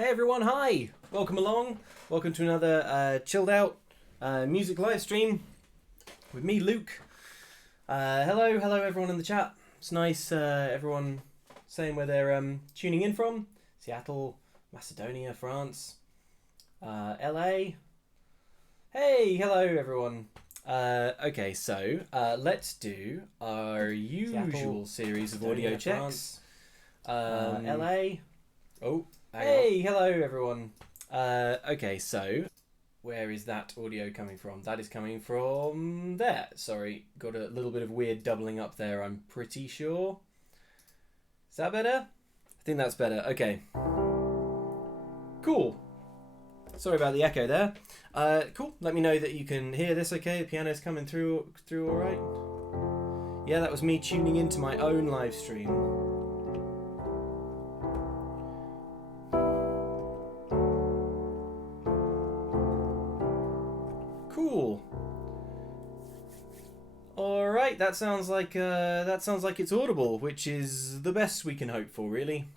Hey everyone, hi! Welcome along. Welcome to another chilled out music live stream with me, Luke. Hello everyone in the chat. It's nice everyone saying where they're tuning in from. Seattle, Macedonia, France, LA. Hey, hello everyone. Okay, so let's do our usual series of audio checks. LA. Oh. Hey, hello everyone. Okay, so where is that audio coming from? That is coming from there. Sorry, got a little bit of weird doubling up there, I'm pretty sure. Is that better? I think that's better. Okay. Cool. Sorry about the echo there. Cool. Let me know that you can hear this okay. The piano's coming through all right. Yeah, that was me tuning into my own live stream. Cool. All right, that sounds like it's audible, which is the best we can hope for, really.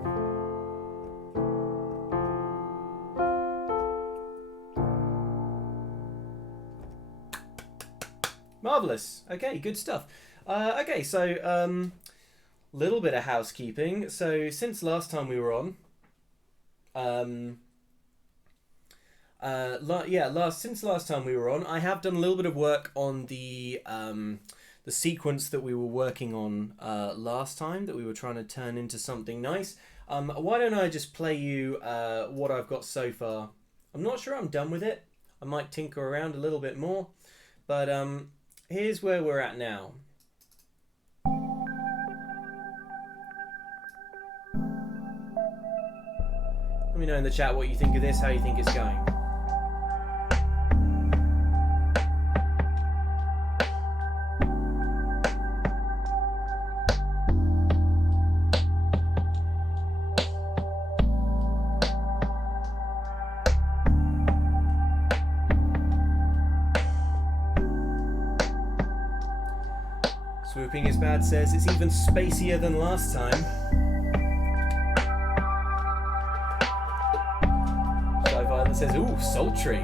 Marvelous. Okay, good stuff. Okay, so little bit of housekeeping. So since last time we were on, since last time we were on, I have done a little bit of work on the sequence that we were working on last time, that we were trying to turn into something nice. Why don't I just play you what I've got so far? I'm not sure I'm done with it. I might tinker around a little bit more, but here's where we're at now. Let me know in the chat what you think of this, how you think it's going. Swooping is bad says it's even spacier than last time. Shy Violet says, ooh, sultry.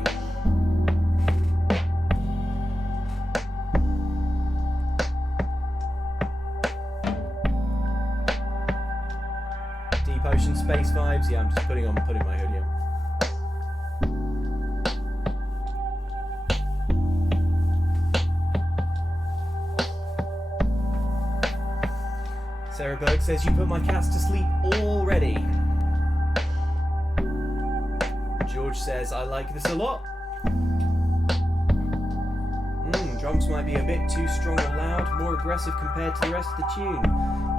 Deep ocean space vibes. Yeah, I'm just putting my hoodie on. Sarah Berg says, you put my cats to sleep already. George says, I like this a lot. Drums might be a bit too strong or loud, more aggressive compared to the rest of the tune.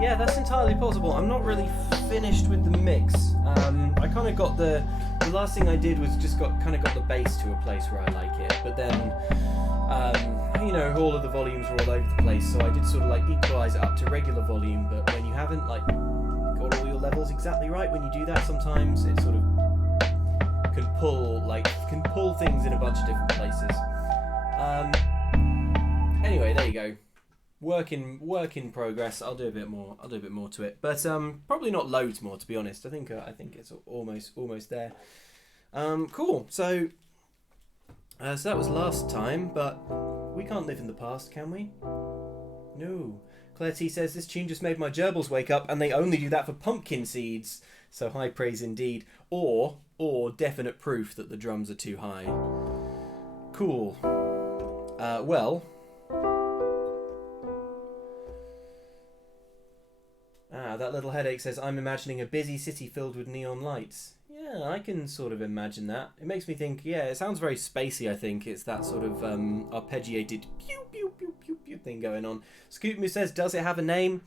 Yeah, that's entirely possible. I'm not really finished with the mix. I kind of got the last thing I did was just got the bass to a place where I like it, but then you know, all of the volumes were all over the place, so I did sort of like equalize it up to regular volume. But when you haven't like got all your levels exactly right, when you do that, sometimes it sort of can pull things in a bunch of different places. Anyway, there you go. Work in progress. I'll do a bit more to it, but probably not loads more, to be honest. I think it's almost there. Cool. So that was last time, but we can't live in the past, can we? No. Claire T says, this tune just made my gerbils wake up, and they only do that for pumpkin seeds. So high praise indeed. Or definite proof that the drums are too high. Cool. Well. That little headache says, I'm imagining a busy city filled with neon lights. Yeah, I can sort of imagine that. It makes me think, yeah, it sounds very spacey, I think. It's that sort of arpeggiated pew, pew, pew, pew, pew thing going on. Scoopmu says, does it have a name?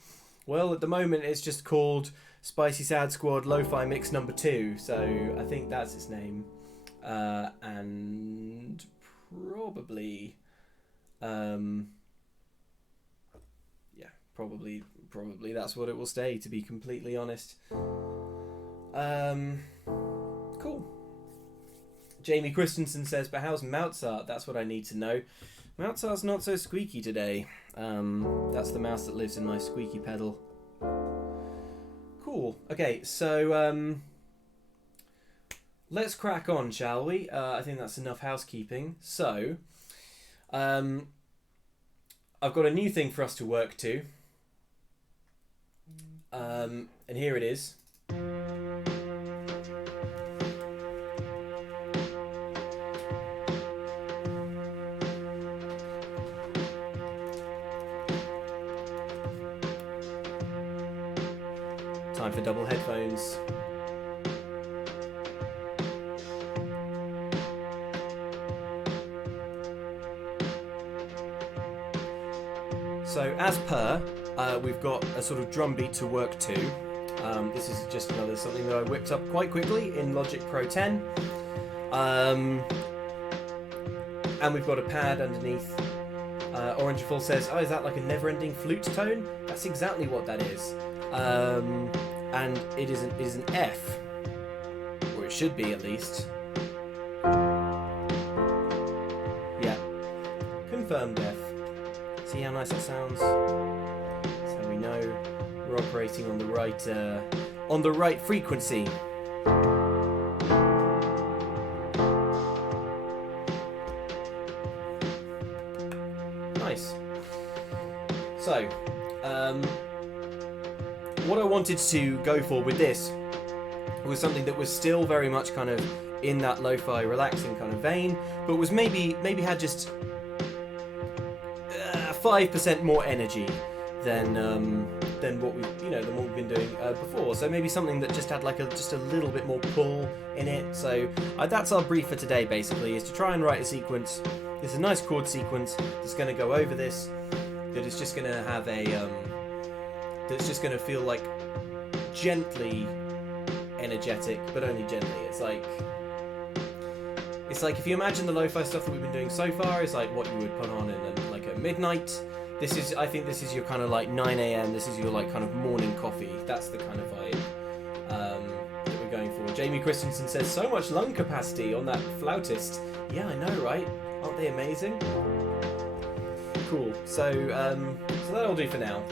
Well, at the moment, it's just called Spicy Sad Squad Lo-Fi Mix Number 2. So I think that's its name. And probably... yeah, probably that's what it will stay, to be completely honest. Cool. Jamie Christensen says, but how's Mozart? That's what I need to know. Mozart's not so squeaky today. That's the mouse that lives in my squeaky pedal. Cool. Okay, so let's crack on, shall we? I think that's enough housekeeping. So, I've got a new thing for us to work to. And here it is. Time for double headphones. So as per, we've got a sort of drum beat to work to. This is just another something that I whipped up quite quickly in Logic Pro 10. And we've got a pad underneath. Orangeful says, oh, is that like a never-ending flute tone? That's exactly what that is. And it is an F. Or it should be, at least. Yeah. Confirmed F. See how nice that sounds? That's how we know we're operating on the right frequency. Nice. So, what I wanted to go for with this was something that was still very much kind of in that lo-fi relaxing kind of vein, but was maybe had just 5% more energy than what we've been doing before. So maybe something that just had just a little bit more pull in it. So that's our brief for today. Basically, is to try and write a sequence. There's a nice chord sequence that's going to go over this. That is just going to have that's just going to feel like gently energetic, but only gently. It's like if you imagine the lo-fi stuff that we've been doing so far is like what you would put on in at midnight. I think this is your kind of like 9 a.m. This is your like kind of morning coffee. That's the kind of vibe that we're going for. Jamie Christensen says, so much lung capacity on that flautist. Yeah, I know, right? Aren't they amazing? Cool. So that'll do for now.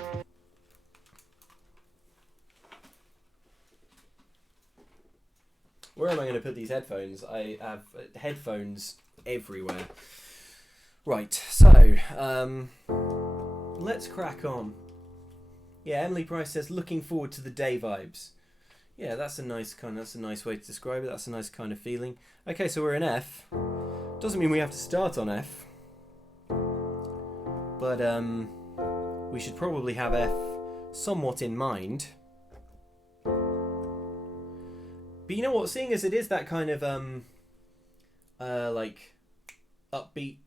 Where am I going to put these headphones? I have headphones everywhere. Right, so let's crack on. Yeah, Emily Price says, looking forward to the day vibes. Yeah, that's a nice way to describe it. That's a nice kind of feeling. Okay, so we're in F. Doesn't mean we have to start on F. But we should probably have F somewhat in mind. But you know what, seeing as it is that kind of like upbeat,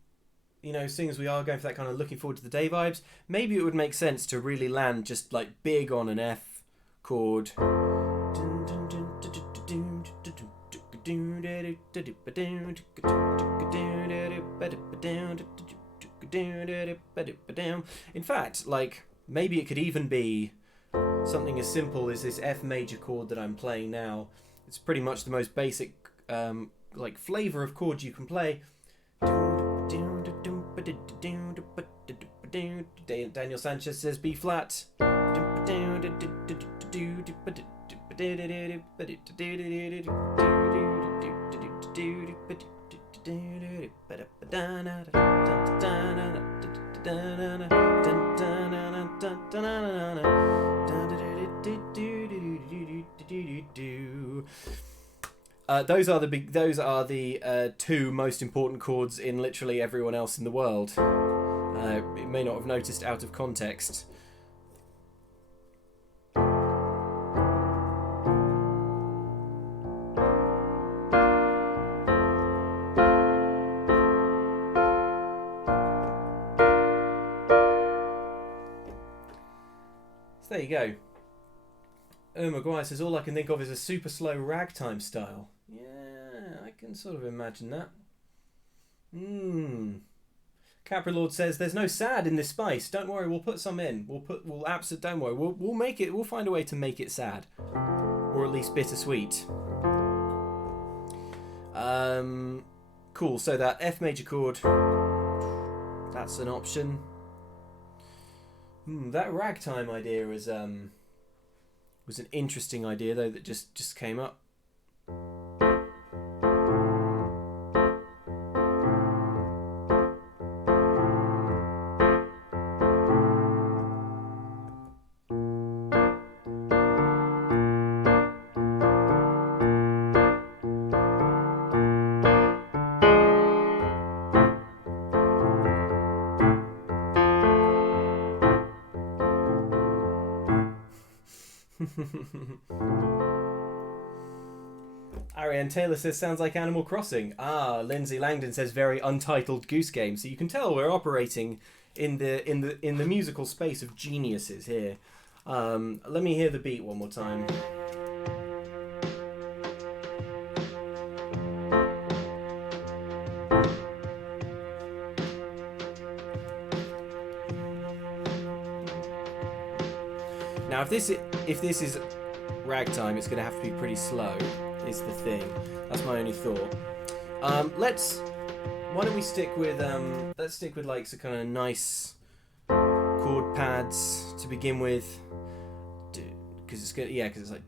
seeing as we are going for that kind of looking forward to the day vibes, maybe it would make sense to really land just like big on an F chord. In fact, like maybe it could even be something as simple as this F major chord that I'm playing now. It's pretty much the most basic like flavor of chord you can play. Daniel Sanchez says B flat. Those are the two most important chords in literally everyone else in the world. You may not have noticed out of context. So there you go. Maguire says, all I can think of is a super slow ragtime style. Yeah, I can sort of imagine that. Caprilord says, there's no sad in this spice. Don't worry, we'll put some in. Don't worry, we'll make it, we'll find a way to make it sad. Or at least bittersweet. Cool, so that F major chord, that's an option. That ragtime idea was an interesting idea though that just came up. Ariane Taylor says, sounds like Animal Crossing. Ah, Lindsay Langdon says, very untitled Goose Game. So you can tell we're operating in the musical space of geniuses here. Let me hear the beat one more time. Now, if this is ragtime, it's going to have to be pretty slow. Is the thing. That's my only thought. Why don't we stick with let's stick with like some kind of nice chord pads to begin with, because it's good. Yeah, because it's like.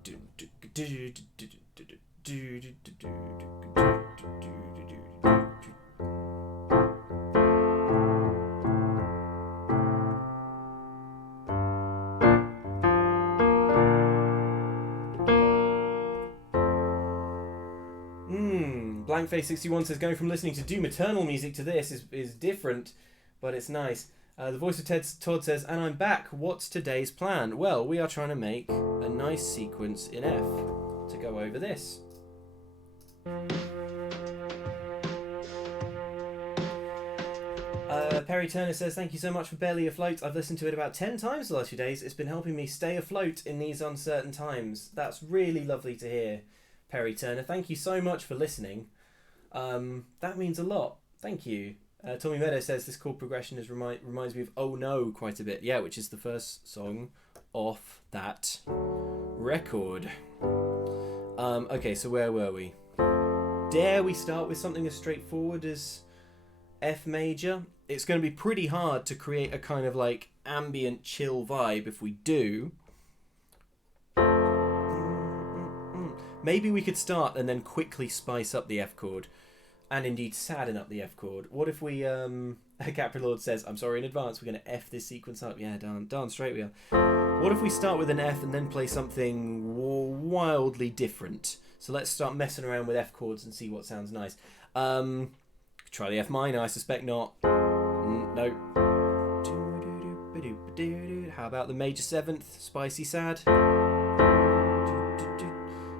Blankface61 says, going from listening to Doom Eternal music to this is different, but it's nice. The voice of Todd says, and I'm back. What's today's plan? Well, we are trying to make a nice sequence in F to go over this. Perry Turner says, thank you so much for Barely Afloat. I've listened to it about 10 times the last few days. It's been helping me stay afloat in these uncertain times. That's really lovely to hear, Perry Turner. Thank you so much for listening. That means a lot. Thank you. Tommy Meadow says this chord progression reminds me of Oh No quite a bit. Yeah, which is the first song off that record. Okay, so where were we? Dare we start with something as straightforward as F major? It's going to be pretty hard to create a kind of like ambient chill vibe if we do. Maybe we could start and then quickly spice up the F chord, and indeed sadden up the F chord. What if we, Capri Lord says, I'm sorry in advance, we're going to F this sequence up. Yeah, darn straight we are. What if we start with an F and then play something wildly different? So let's start messing around with F chords and see what sounds nice. Try the F minor, I suspect not. No. How about the major 7th, spicy sad?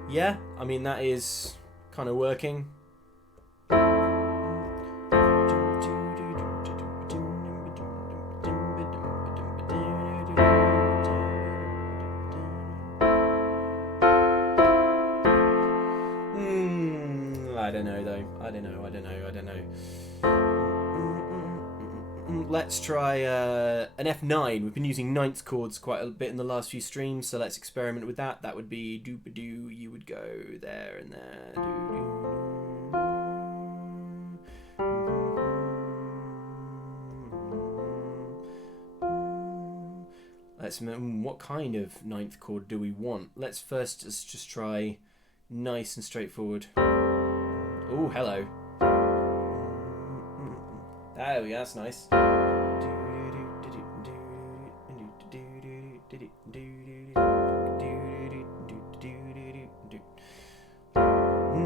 Yeah, I mean, that is kind of working. I don't know, though. I don't know. Let's try an F9. We've been using ninth chords quite a bit in the last few streams, so let's experiment with that. That would be doo-ba-doo. You would go there and there. Let's. What kind of ninth chord do we want? Let's first just try nice and straightforward. Oh, hello. There we go. That's nice.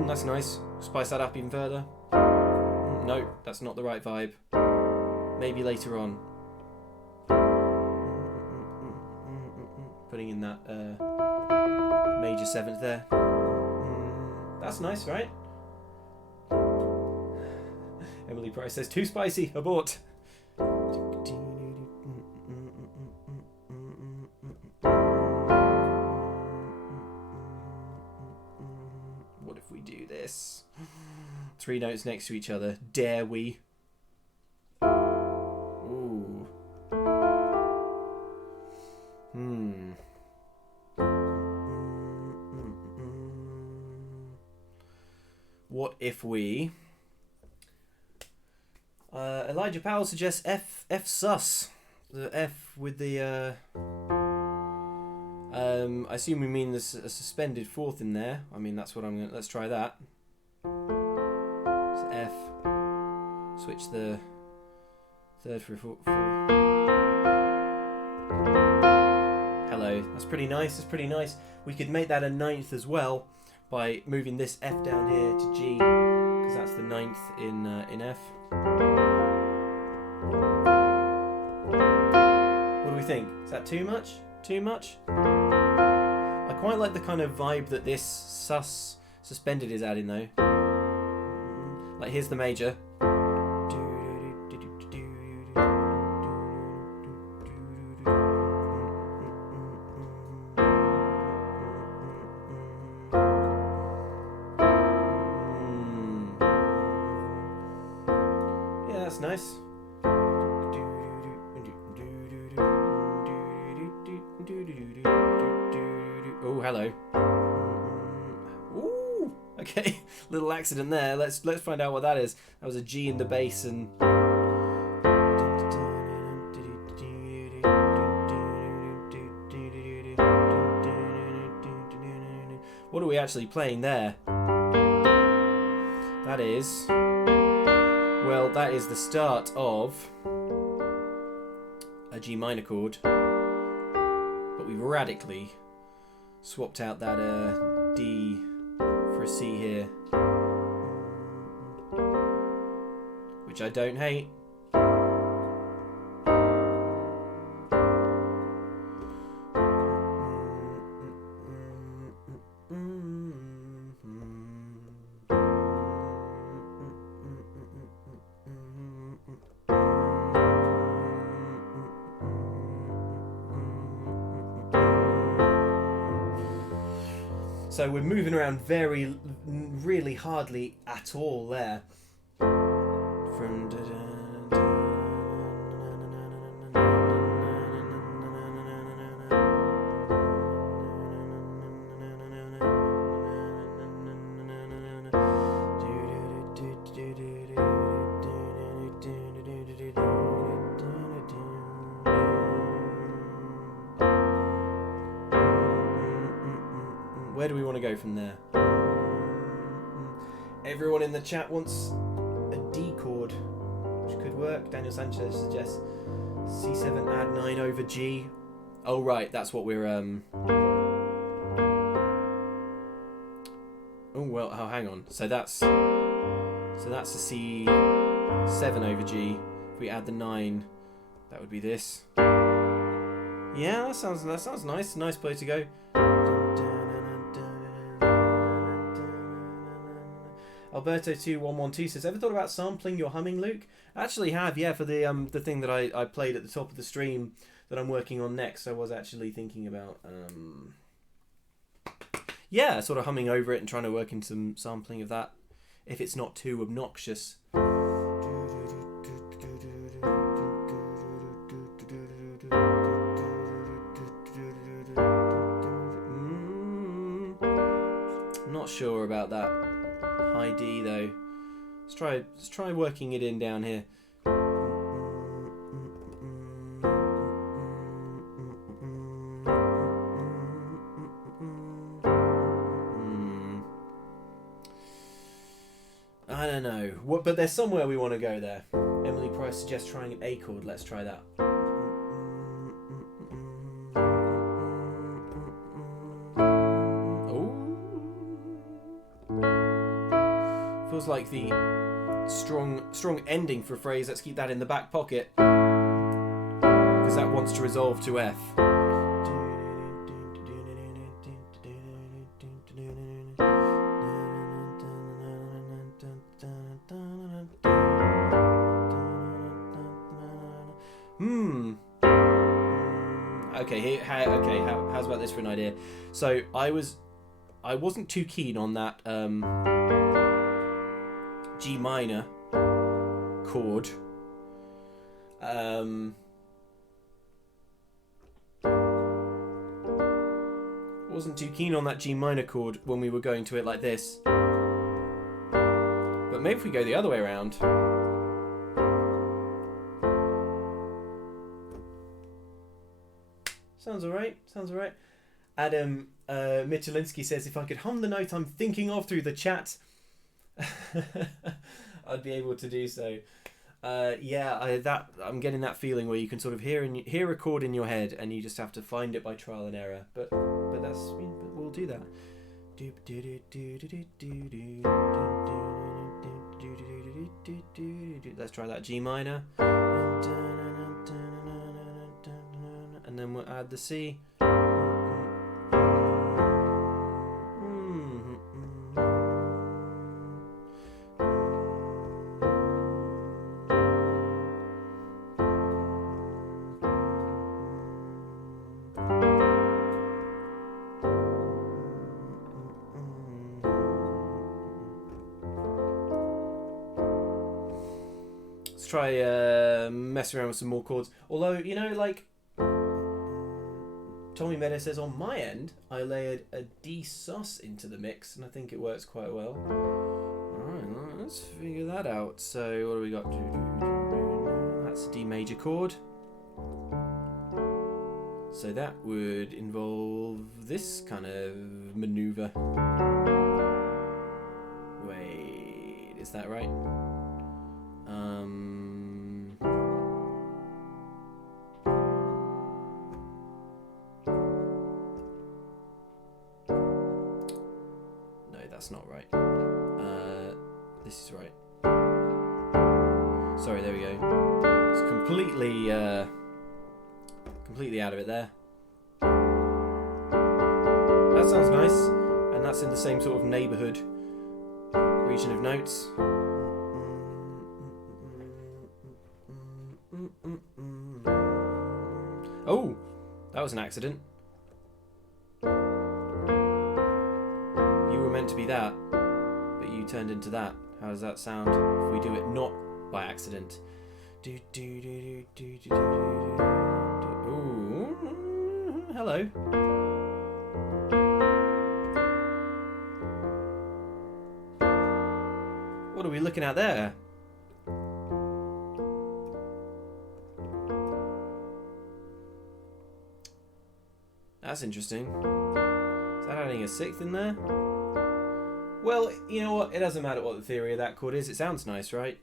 That's nice. Spice that up even further. No, that's not the right vibe. Maybe later on. Putting in that major 7th there. That's nice, right? Emily Price says, too spicy, abort. What if we do this? 3 notes next to each other. Dare we? Ooh. What if we... Elijah Powell suggests F sus. The F with the... I assume we mean there's a suspended 4th in there. I mean, that's what I'm going to... Let's try that. So F. Switch the 3rd for a 4th. Hello. That's pretty nice. We could make that a 9th as well by moving this F down here to G, because that's the 9th in F. What do we think? Is that too much? quite like the kind of vibe that this suspended is adding though. Like here's the major. Yeah, that's nice. Oh, hello. Ooh, okay, little accident there. Let's find out what that is. That was a G in the bass and. What are we actually playing there? That is. Well, that is the start of a G minor chord, but we've radically swapped out that D for a C here, which I don't hate. So we're moving around really hardly at all there. From where do we want to go from there? Everyone in the chat wants a D chord, which could work. Daniel Sanchez suggests C7 add 9 over G. Oh right, that's what we're Oh well, oh hang on. So that's a C7 over G. If we add the 9, that would be this. Yeah, that sounds nice. Nice place to go. Alberto2112 says, ever thought about sampling your humming, Luke? I actually have, yeah, for the thing that I played at the top of the stream that I'm working on next. I was actually thinking about yeah, sort of humming over it and trying to work in some sampling of that, if it's not too obnoxious. Not sure about that high D though. Let's try working it in down here. I don't know. But there's somewhere we want to go there. Emily Price suggests trying an A chord. Let's try that. Feels like the strong ending for a phrase. Let's keep that in the back pocket, because that wants to resolve to F. Okay, how's about this for an idea? So I wasn't too keen on that G minor chord. Wasn't too keen on that G minor chord when we were going to it like this. But maybe if we go the other way around. Sounds alright. Adam Michelinski says, if I could hum the note I'm thinking of through the chat, I'd be able to do so. Yeah, I'm getting that feeling where you can sort of hear a chord in your head and you just have to find it by trial and error. But we'll do that. Let's try that G minor. And then we'll add the C. try messing around with some more chords. Although, you know, like Tommy Meadow says on my end, I layered a D sus into the mix, and I think it works quite well. Alright, let's figure that out. So what do we got? That's a D major chord. So that would involve this kind of maneuver. Wait, is that right? No, that's not right. This is right. Sorry, there we go. It's completely out of it there. That sounds nice, and that's in the same sort of neighbourhood region of notes. Oh, that was an accident. You were meant to be that, but you turned into that. How does that sound if we do it not by accident? Ooh, hello. What are we looking at there? That's interesting. Is that adding a sixth in there? Well, you know what? It doesn't matter what the theory of that chord is. It sounds nice, right?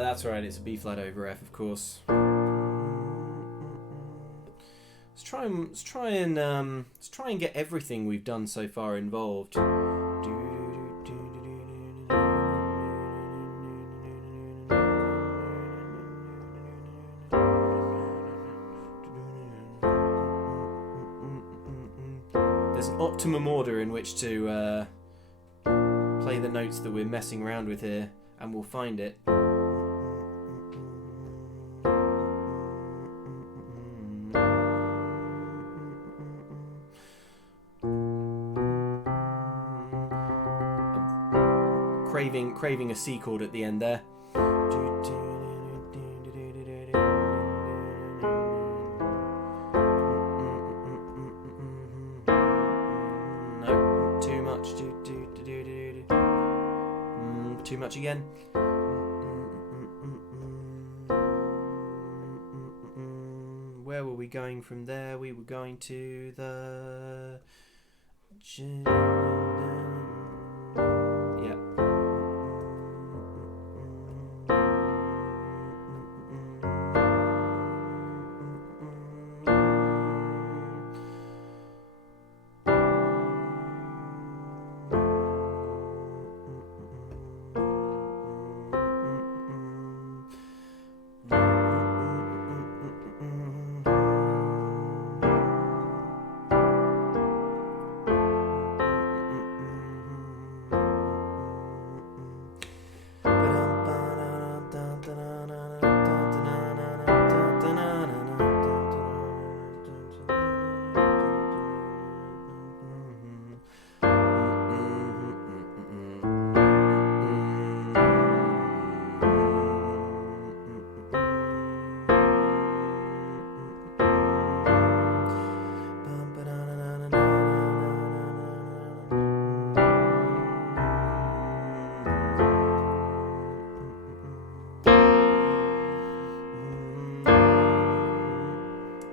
That's right. It's a B flat over F, of course. Let's try and get everything we've done so far involved. There's an optimum order in which to play the notes that we're messing around with here, and we'll find it. Craving a C chord at the end there. No, too much. Too much again. Where were we going from there? We were going to the... Yeah.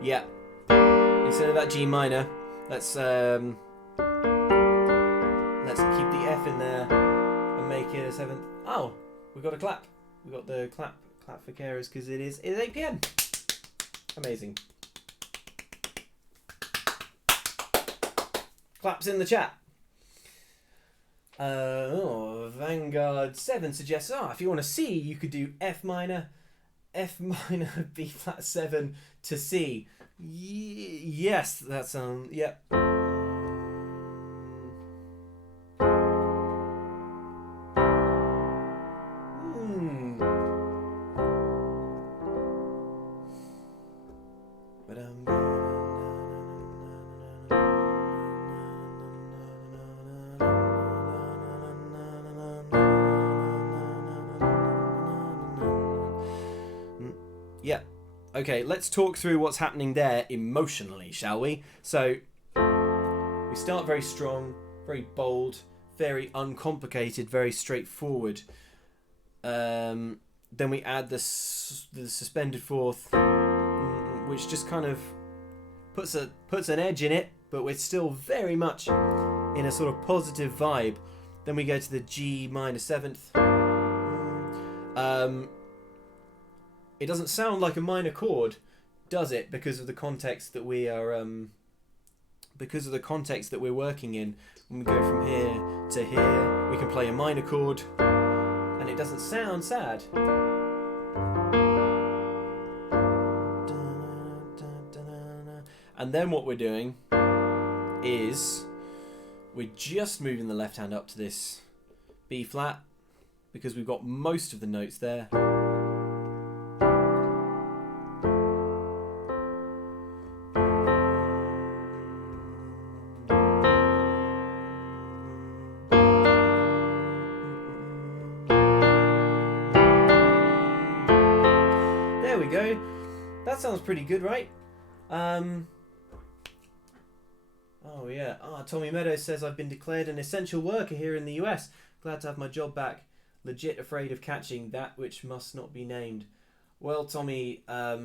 Yeah. Instead of that G minor, let's keep the F in there and make it a seventh. Oh, we got a clap. We got the clap for carers because it's 8 PM. Amazing. Claps in the chat. Vanguard 7 suggests, if you want a C, you could do F minor, B flat 7 to C. Yes, that sounds, yep. Okay, let's talk through what's happening there emotionally, shall we? So, we start very strong, very bold, very uncomplicated, very straightforward. Then we add the suspended fourth, which just kind of puts an edge in it, but we're still very much in a sort of positive vibe. Then we go to the G minor seventh. It doesn't sound like a minor chord, does it? Because of the context that we are, because of the context that we're working in. When we go from here to here, we can play a minor chord, and it doesn't sound sad. And then what we're doing is we're just moving the left hand up to this B flat because we've got most of the notes there. There we go. That sounds pretty good, right? Oh yeah. Tommy Meadows says, I've been declared an essential worker here in the US. Glad to have my job back. Legit afraid of catching that which must not be named. Well, Tommy, I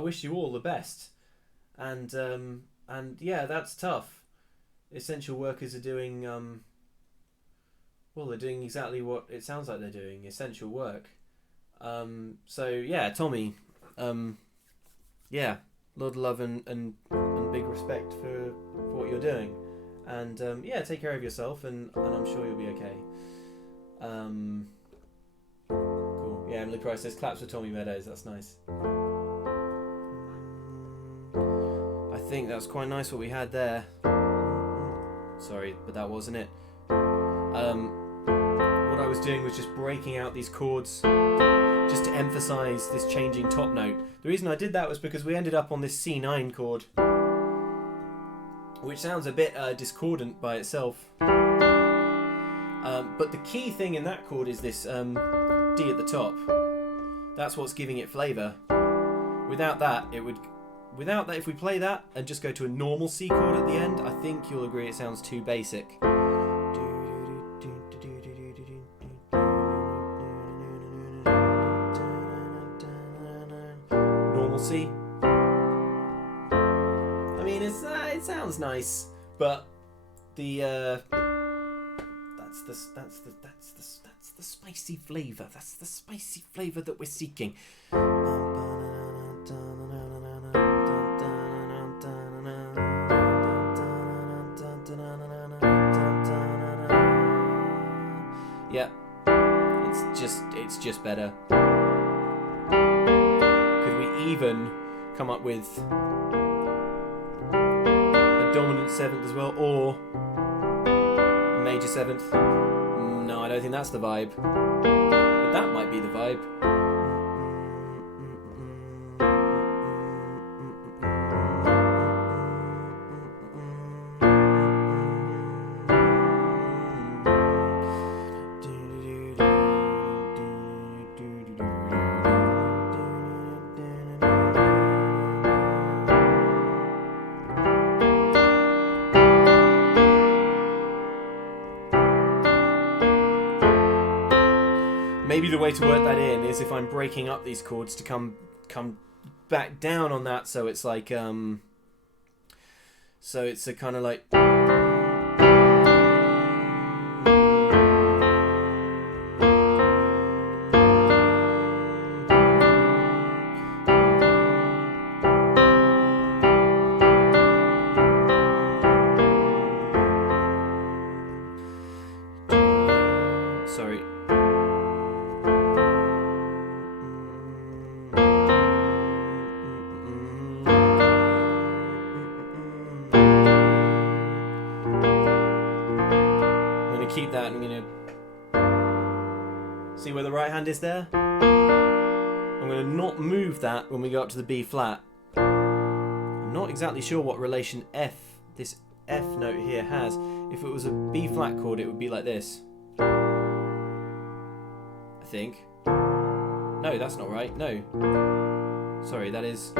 wish you all the best. And yeah, that's tough. Essential workers are doing well, they're doing exactly what it sounds like they're doing, essential work. So yeah, Tommy, yeah, a lot of love and big respect for what you're doing, and yeah, take care of yourself, and I'm sure you'll be okay. Cool. Yeah, Emily Price says claps for Tommy Meadows. That's nice. I think that's quite nice what we had there. Sorry, but that wasn't it. What I was doing was just breaking out these chords just to emphasize this changing top note. The reason I did that was because we ended up on this C9 chord, which sounds a bit discordant by itself. But the key thing in that chord is this D at the top. That's what's giving it flavour. Without that, if we play that and just go to a normal C chord at the end, I think you'll agree it sounds too basic. Normal C. I mean, it sounds nice, but the that's the spicy flavour. That's the spicy flavour that we're seeking. Yeah, it's just better. Could we even come up with a dominant seventh as well, or a major seventh? No, I don't think that's the vibe, but that might be the vibe. Maybe the way to work that in is if I'm breaking up these chords to come back down on that, so it's like so it's a kind of like sorry. Keep that, I'm going to see where the right hand is there. I'm going to not move that when we go up to the B flat. I'm not exactly sure what relation F, this F note here has. If it was a B flat chord, it would be like this, I think. No, that's not right. No. Sorry, that is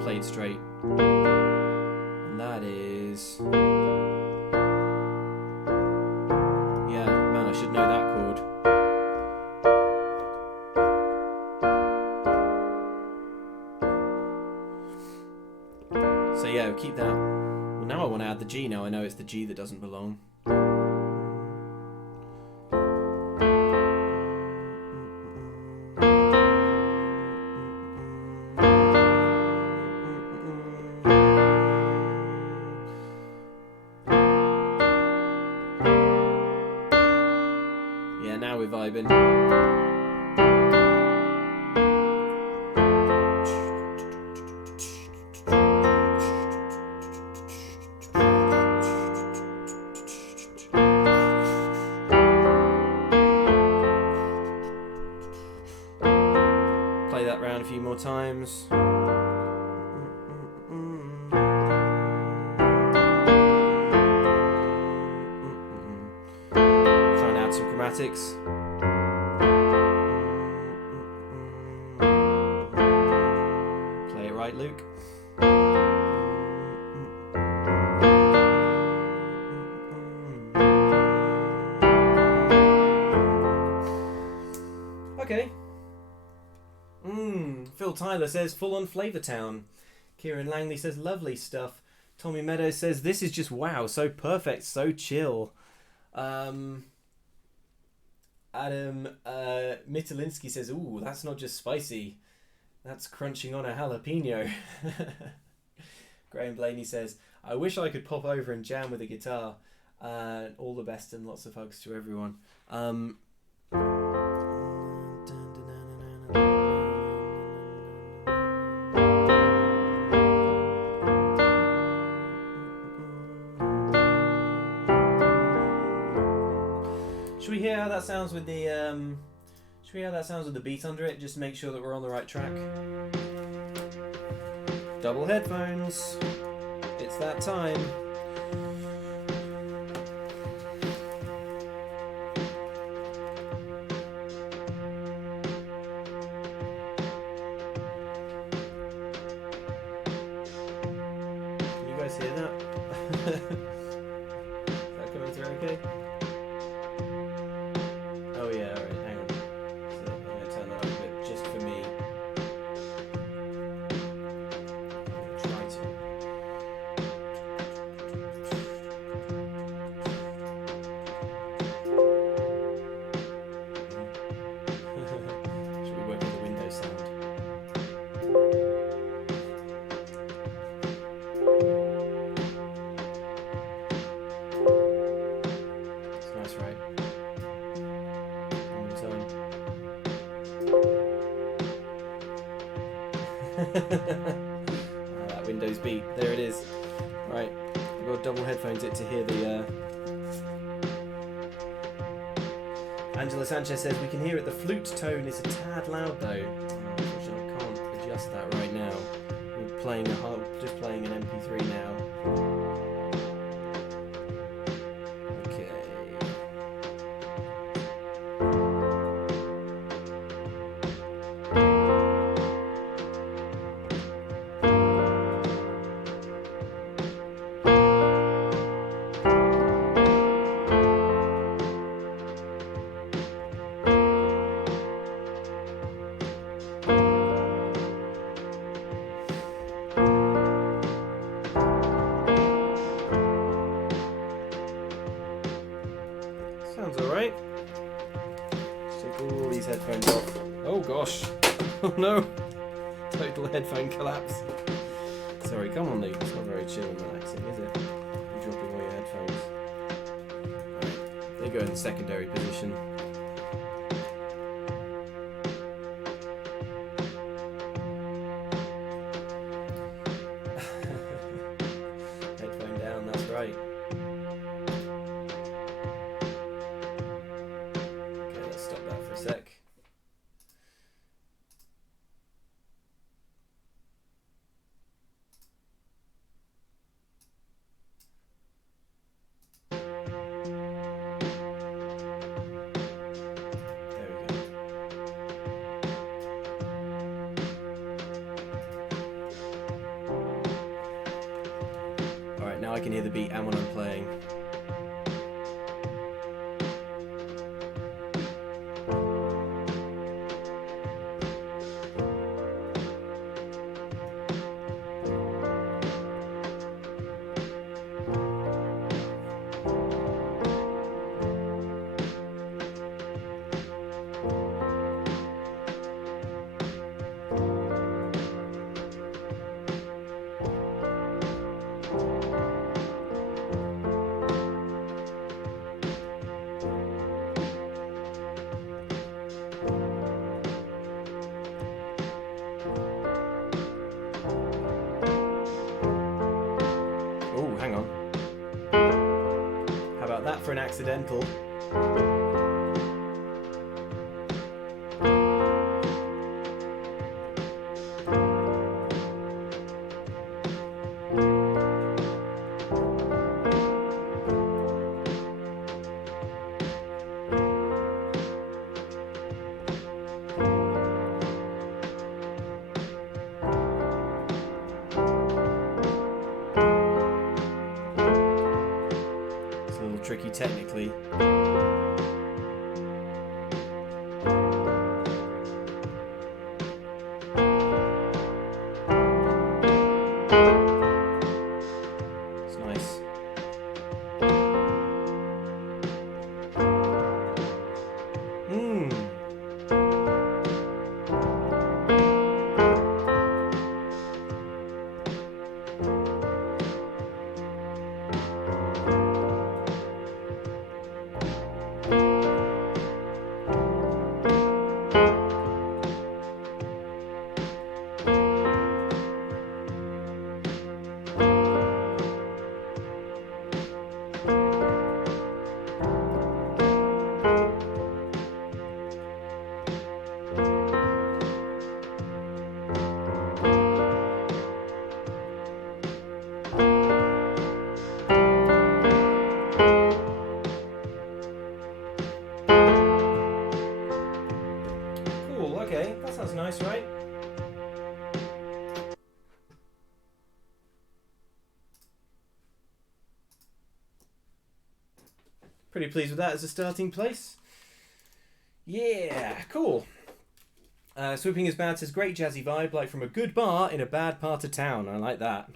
played straight. And that is... Yeah, man, I should know that chord. So yeah, we'll keep that. Well, now I want to add the G. Now I know it's the G that doesn't belong. Yeah, now we're vibing. Play that round a few more times. Try and add some chromatics. Play it right, Luke. Okay. Phil Tyler says full on Flavortown. Kieran Langley says lovely stuff. Tommy Meadows says this is just wow, so perfect, so chill. Adam Mitalinsky says, ooh, that's not just spicy, that's crunching on a jalapeno. Graham Blaney says, I wish I could pop over and jam with a guitar. All the best and lots of hugs to everyone. Should we hear how that sounds with the beat under it? Just make sure that we're on the right track. Double headphones. It's that time. Can you guys hear that? Is that coming through okay? Oh yeah, alright, hang on. So I'm going to turn that up a bit just for me. I'm going to try to. Should we work with the Windows sound? It's nice, right? That Windows beat, there it is. Right, I've got double headphones it to hear the Angela Sanchez says we can hear it, the flute tone is a tad loud though. Unfortunately I can't adjust that right now. We're playing just playing an MP3 now. Okay. Sounds alright. Let's take all these headphones off. Oh gosh. Oh no. Total headphone collapse. Sorry, come on Luke. It's not very chill and relaxing, is it? You're dropping all your headphones. Alright, they go in the secondary position. Headphone down, that's right. Okay, let's stop that for a sec. Now I can hear the beat and when I'm playing. Oh, hang on. How about that for an accidental? Tricky technically. It's nice. Okay, that sounds nice, right? Pretty pleased with that as a starting place. Yeah, cool. Swooping is Bad says, great jazzy vibe, like from a good bar in a bad part of town. I like that.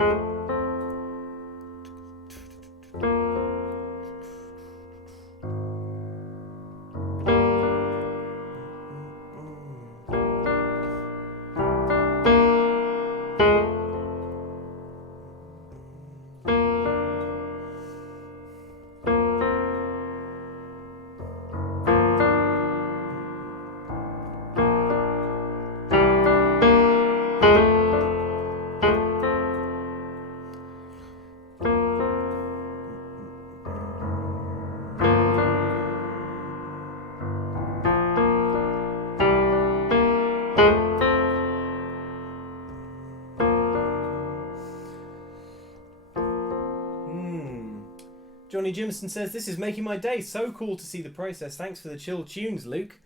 Johnny Jimson says, this is making my day. So cool to see the process. Thanks for the chill tunes, Luke.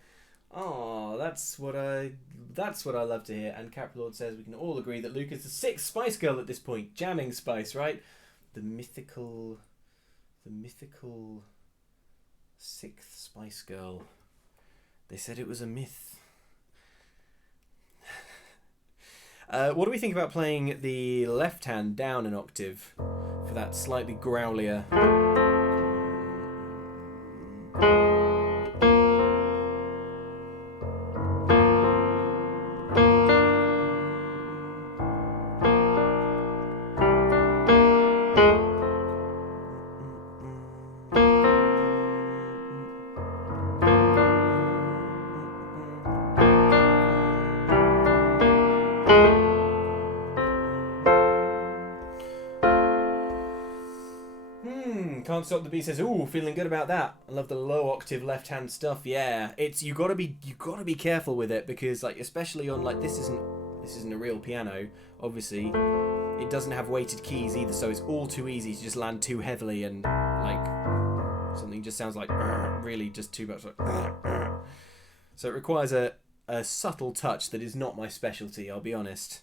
Oh, that's what I love to hear. And Caprolord says, we can all agree that Luke is the sixth Spice Girl at this point. Jamming Spice, right? The mythical sixth Spice Girl. They said it was a myth. What do we think about playing the left hand down an octave for that slightly growlier? Can't Stop the Beat says, ooh, feeling good about that. I love the low octave left hand stuff. Yeah, it's you gotta be careful with it, because like especially on like this isn't a real piano. Obviously, it doesn't have weighted keys either, so it's all too easy to just land too heavily and like something just sounds like really just too much. Like, so it requires a subtle touch that is not my specialty. I'll be honest.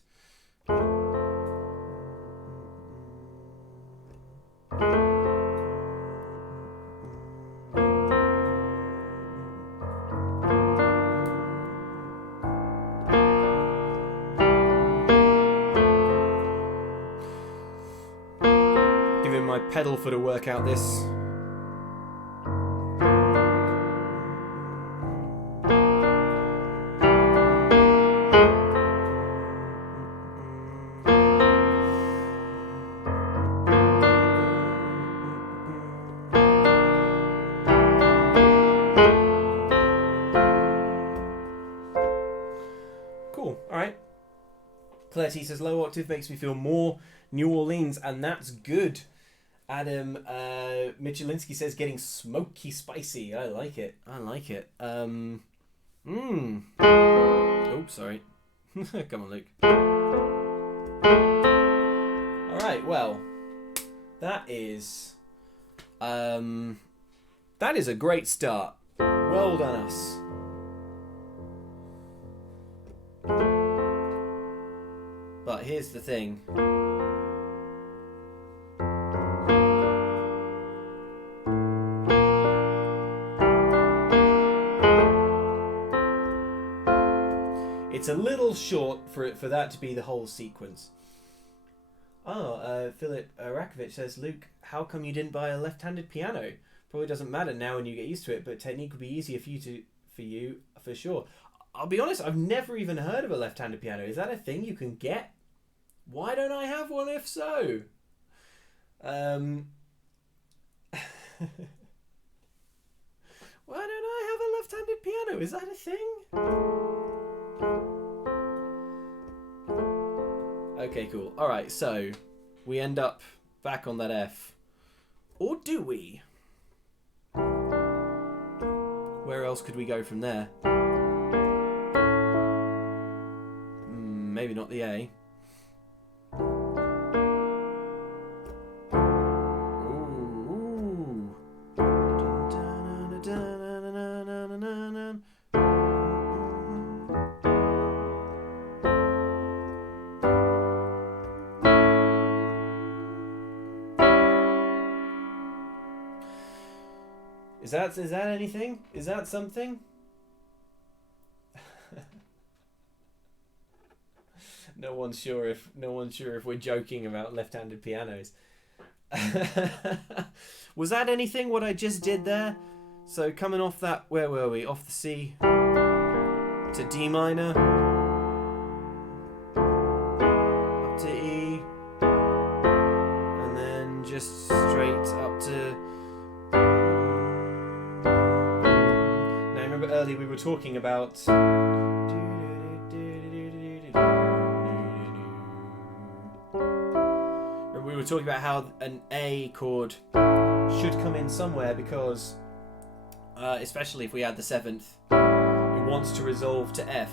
my pedal foot to work out this. Cool, alright. Claire T says, low octave makes me feel more New Orleans, and that's good. Adam Michelinsky says, getting smoky spicy. I like it. I like it. Oh, sorry. Come on, Luke. Alright, well, that is a great start. Well done, us. But here's the thing. It's a little short for that to be the whole sequence. Philip Rakovic says, Luke, how come you didn't buy a left-handed piano? Probably doesn't matter now when you get used to it, but technique would be easier for you for sure. I'll be honest, I've never even heard of a left-handed piano. Is that a thing you can get? Why don't I have one if so? Why don't I have a left-handed piano? Is that a thing? Okay, cool. Alright, so we end up back on that F. Or do we? Where else could we go from there? Maybe not the A. Is that anything? Is that something? No one's sure if we're joking about left-handed pianos. Was that anything what I just did there? So coming off that, where were we? Off the C to D minor, up to E, and then just straight up to. Now remember earlier we were talking about. We were talking about how an A chord should come in somewhere because, especially if we add the 7th, it wants to resolve to F.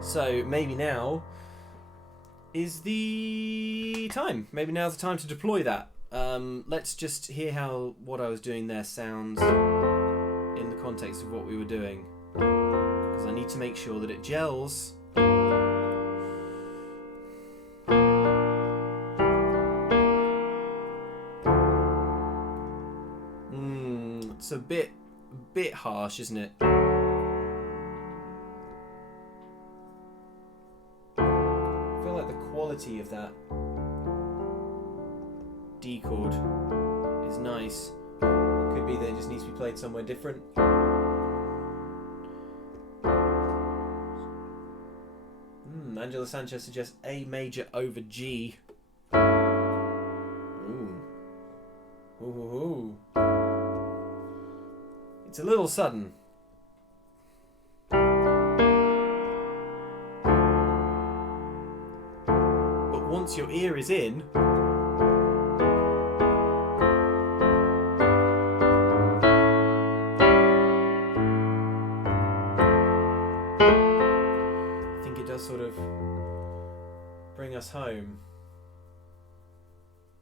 So maybe now is the time. Maybe now's the time to deploy that. Let's just hear how what I was doing there sounds in the context of what we were doing, because I need to make sure that it gels. It's a bit harsh, isn't it? I feel like the quality of that D chord is nice. Could be that it just needs to be played somewhere different. Angela Sanchez suggests A major over G. Ooh. It's a little sudden. But once your ear is in, I think it does sort of bring us home.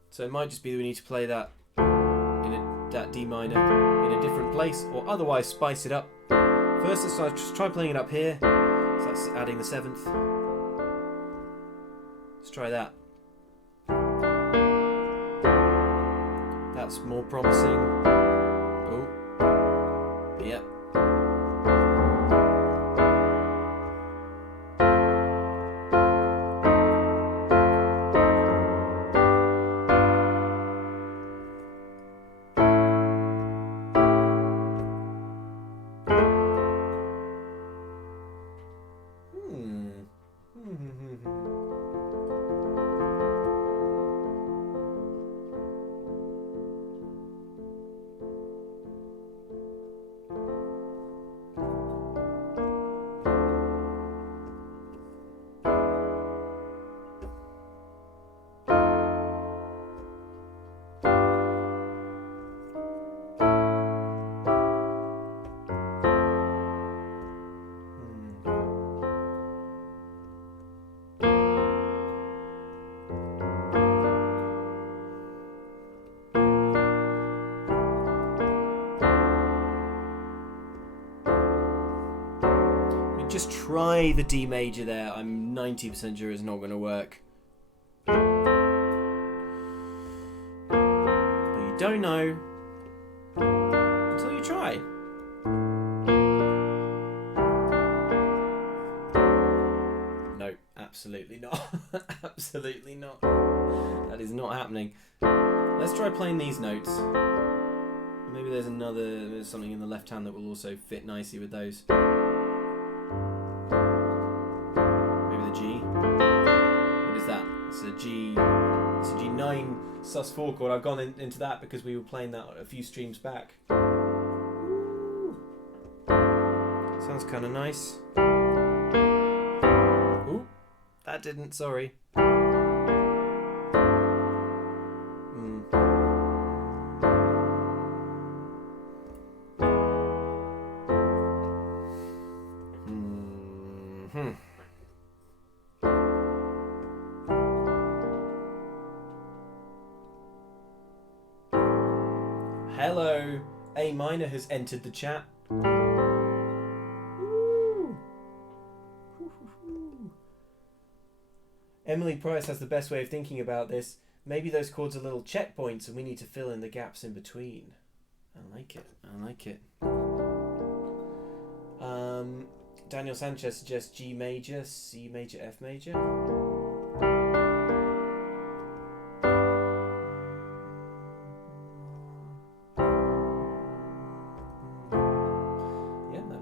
So it might just be that we need to play that that D minor in a different place, or otherwise spice it up. First, let's just try playing it up here. So that's adding the 7th. Let's try that. That's more promising. Oh, yep. Just try the D major there. I'm 90% sure it's not going to work. But you don't know until you try. No, absolutely not. Absolutely not. That is not happening. Let's try playing these notes. Maybe there's something in the left hand that will also fit nicely with those. Maybe the G. What is that? It's a G. It's a G9 sus4 chord. I've gone into that because we were playing that a few streams back. Ooh. Sounds kind of nice. Ooh, that didn't. Sorry. Hello, A minor has entered the chat. Woo. Emily Price has the best way of thinking about this. Maybe those chords are little checkpoints and we need to fill in the gaps in between. I like it. I like it. Daniel Sanchez suggests G major, C major, F major.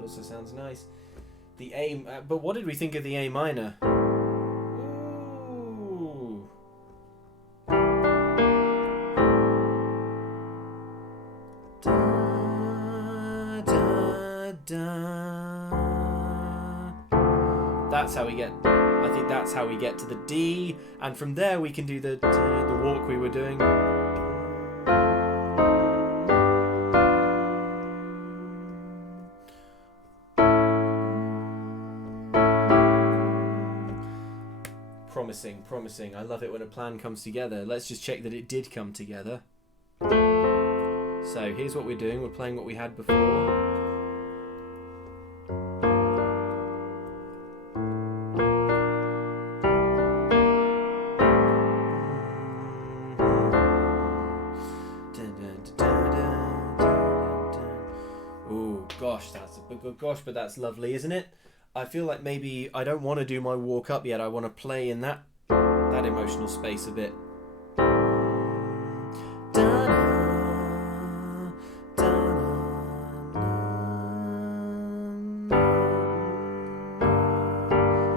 Also sounds nice. The A, but what did we think of the A minor? Ooh. Da, da, da. That's how we get. I think that's how we get to the D, and from there we can do the walk we were doing. Promising. I love it when a plan comes together. Let's just check that it did come together. So here's what we're doing. We're playing what we had before. Oh gosh, but that's lovely, isn't it? I feel like maybe I don't want to do my walk up yet. I want to play in that emotional space a bit.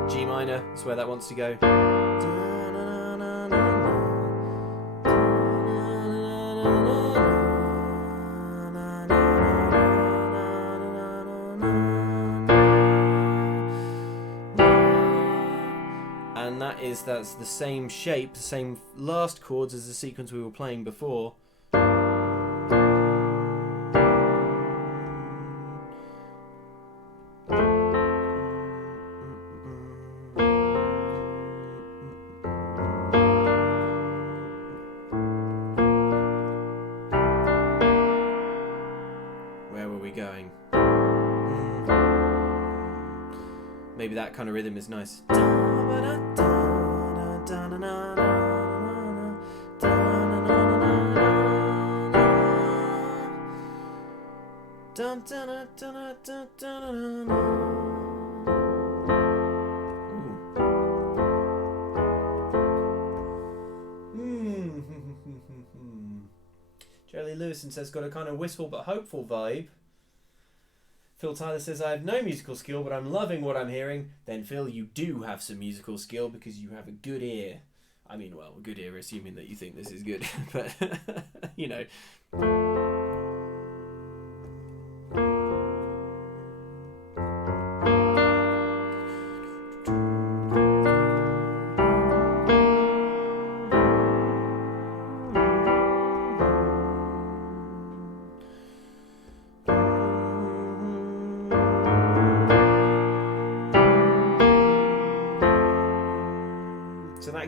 G minor, that's where that wants to go. That's the same shape, the same last chords as the sequence we were playing before. Where were we going? Maybe that kind of rhythm is nice. Jerry Lewison says, got a kind of wistful but hopeful vibe. Phil Tyler says, I have no musical skill, but I'm loving what I'm hearing. Then, Phil, you do have some musical skill because you have a good ear. I mean, well, a good ear, assuming that you think this is good. But, you know.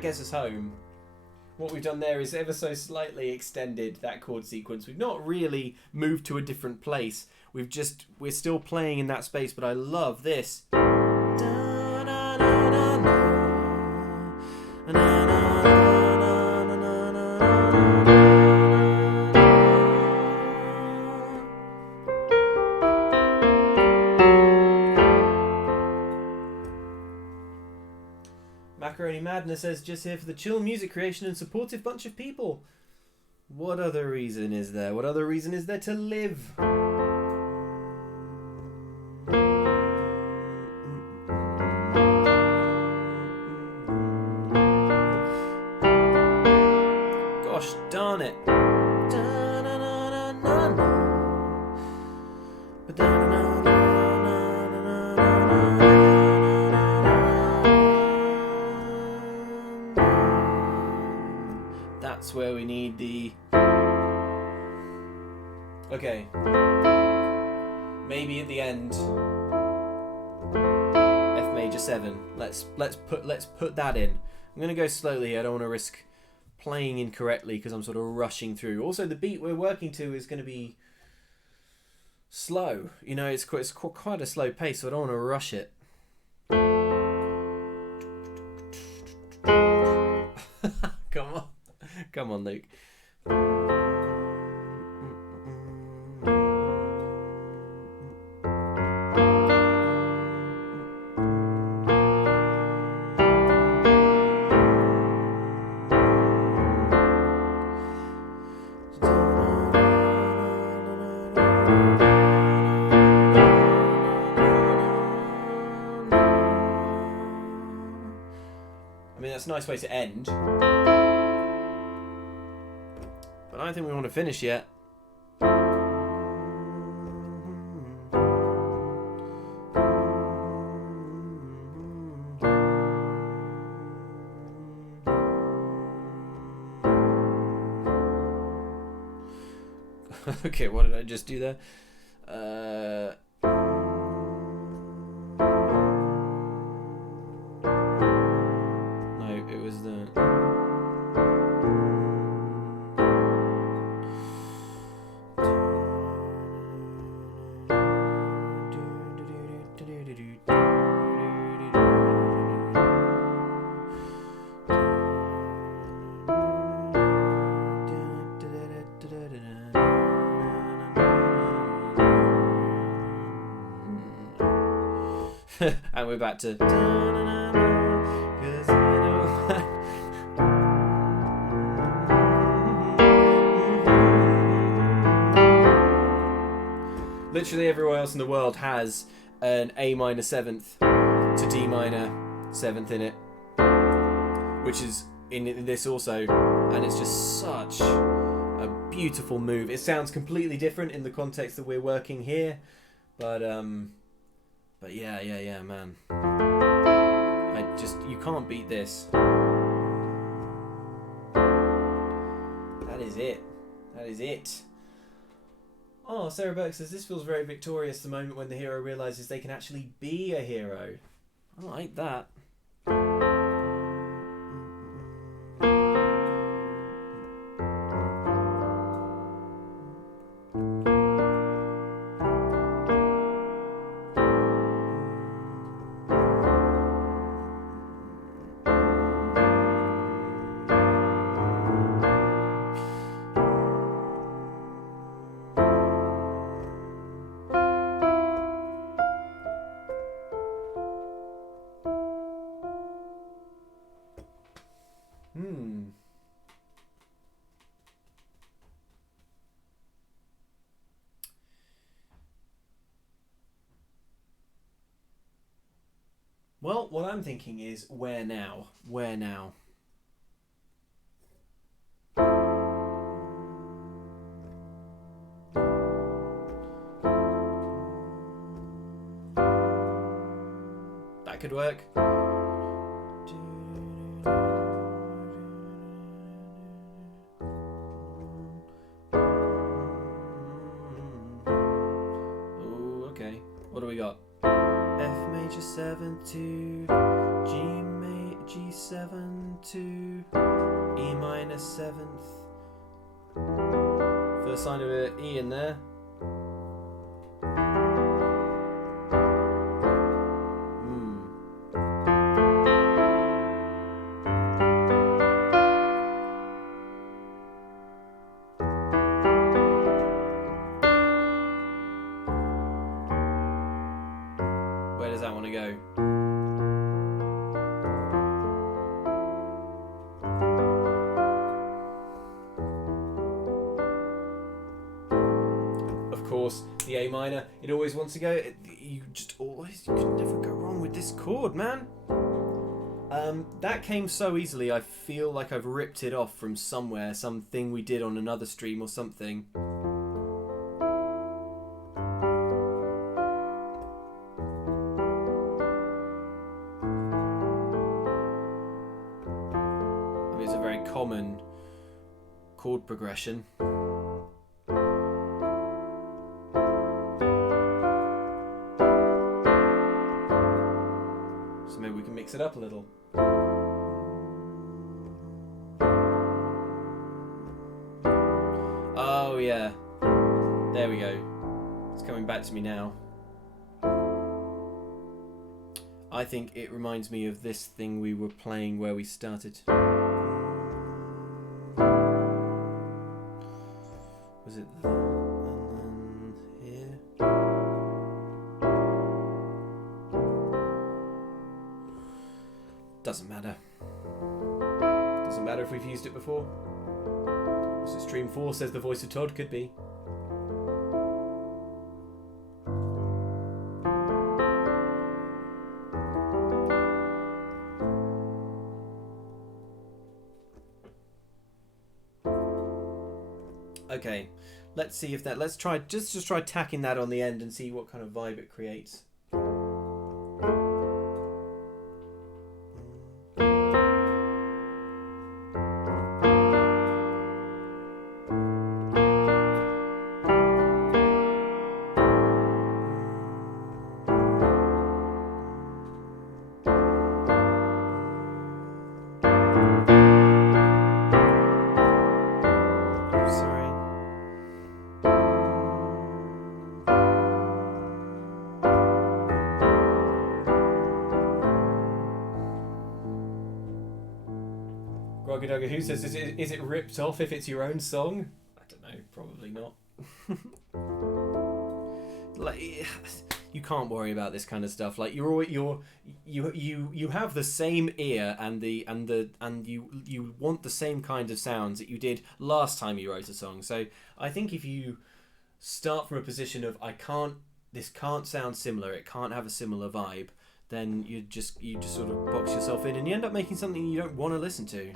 Gets us home. What we've done there is ever so slightly extended that chord sequence. We've not really moved to a different place. We're still playing in that space, but I love this. Macaroni Madness says, just here for the chill music creation and supportive bunch of people. What other reason is there? What other reason is there to live? Gosh darn it. That's where we need the... Okay. Maybe at the end. F major 7. Let's put that in. I'm gonna go slowly. I don't want to risk playing incorrectly because I'm sort of rushing through. Also, the beat we're working to is going to be slow. You know, it's quite a slow pace, so I don't want to rush it. Come on, Luke. I mean, that's a nice way to end. But I don't think we want to finish yet. Okay, what did I just do there? No, it was the... And we're back to... Literally everywhere else in the world has an A minor 7th to D minor 7th in it, which is in this also, and it's just such a beautiful move. It sounds completely different in the context that we're working here, but yeah, man. You can't beat this. That is it. That is it. Oh, Sarah Burke says, this feels very victorious, the moment when the hero realises they can actually be a hero. I like that. Well, what I'm thinking is, where now? Where now? That could work. Oh, okay. What do we got? F major 7 to G7 to E minor 7th. First sign of an E in there. Where does that want to go? minor. It always wants to go. You could never go wrong with this chord, man. That came so easily. I feel like I've ripped it off from somewhere, something we did on another stream or something. I mean, it's a very common chord progression. So maybe we can mix it up a little. Oh yeah, there we go. It's coming back to me now. I think it reminds me of this thing we were playing where we started. Was it here? Doesn't matter. Doesn't matter if we've used it before. Was it stream 4, says the voice of Todd? Could be. Okay, let's see if that. Let's try just try tacking that on the end and see what kind of vibe it creates. Who says, is it ripped off if it's your own song? I don't know, probably not. Like, you can't worry about this kind of stuff. Like you have the same ear and you want the same kind of sounds that you did last time you wrote a song. So I think if you start from a position of this can't sound similar, it can't have a similar vibe, then you just sort of box yourself in and you end up making something you don't want to listen to.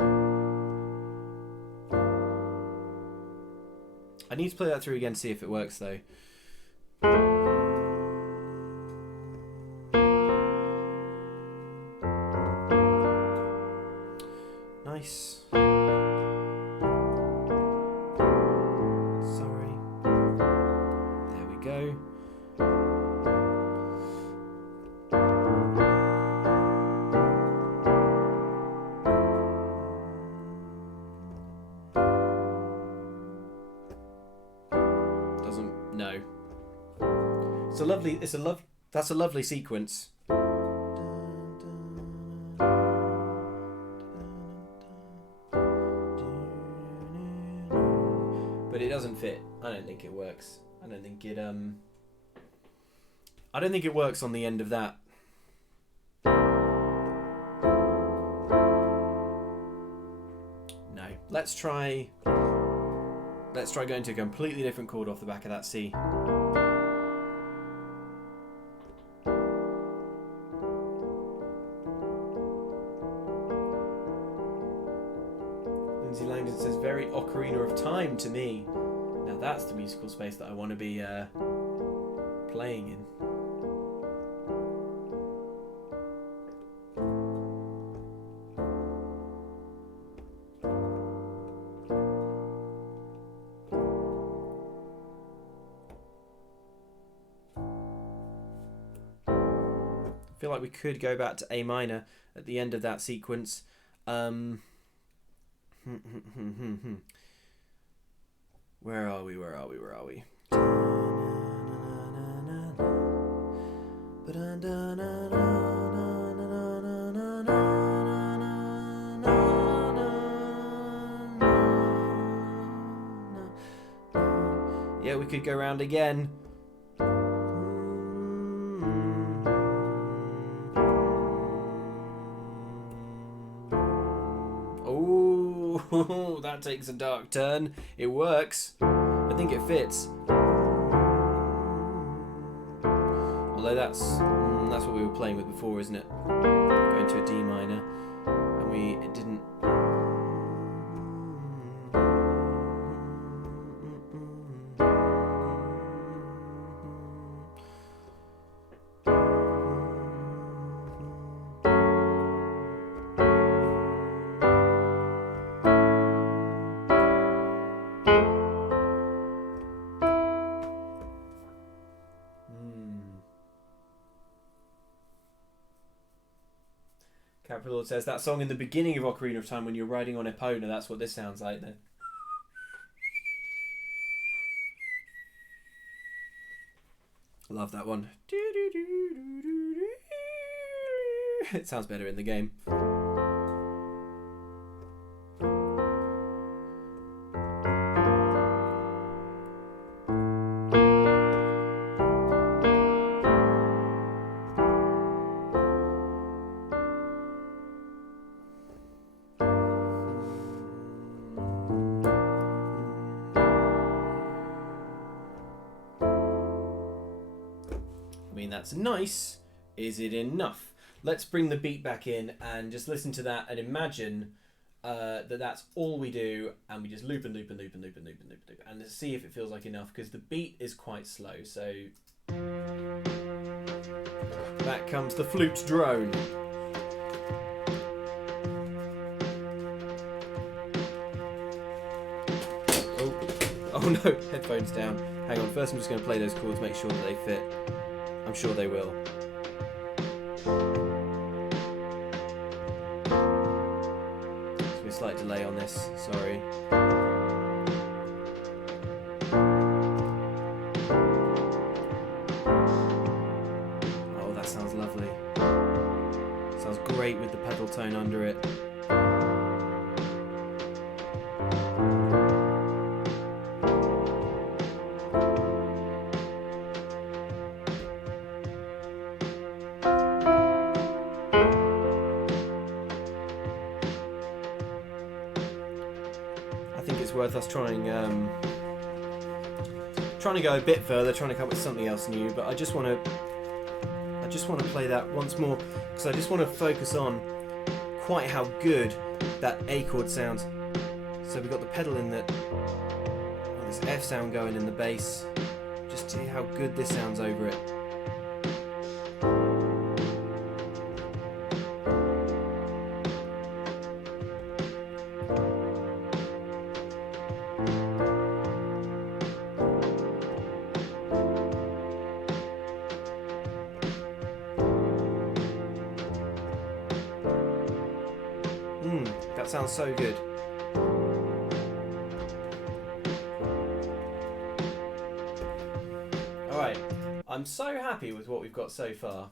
I need to play that through again to see if it works though. Nice. Sorry. There we go. No. That's a lovely sequence. But it doesn't fit. I don't think it works. I don't think it works on the end of that. No. Let's try going to a completely different chord off the back of that C. Lindsay Langdon says, very Ocarina of Time to me. Now that's the musical space that I want to be playing in. I feel like we could go back to A minor at the end of that sequence. Where are we? Yeah, we could go round again. Oh, that takes a dark turn. It works. I think it fits. Although that's what we were playing with before, isn't it? Going to a D minor, and it didn't. Capricorn says that song in the beginning of Ocarina of Time when you're riding on Epona, that's what this sounds like then. Love that one. It sounds better in the game. That's nice. Is it enough? Let's bring the beat back in and just listen to that and imagine that's all we do, and we just loop and loop and loop and loop and loop and loop and loop and see if it feels like enough, because the beat is quite slow. So back comes the flute drone. Oh no, headphones down. Hang on, first I'm just going to play those chords, make sure that they fit. I'm sure they will. There's a slight delay on this, sorry. Oh, that sounds lovely. Sounds great with the pedal tone under it. Worth us trying to go a bit further, trying to come up with something else new. But I just want to play that once more, because I just want to focus on quite how good that A chord sounds. So we've got the pedal in that, this F sound going in the bass. Just see how good this sounds over it. That sounds so good. Alright, I'm so happy with what we've got so far.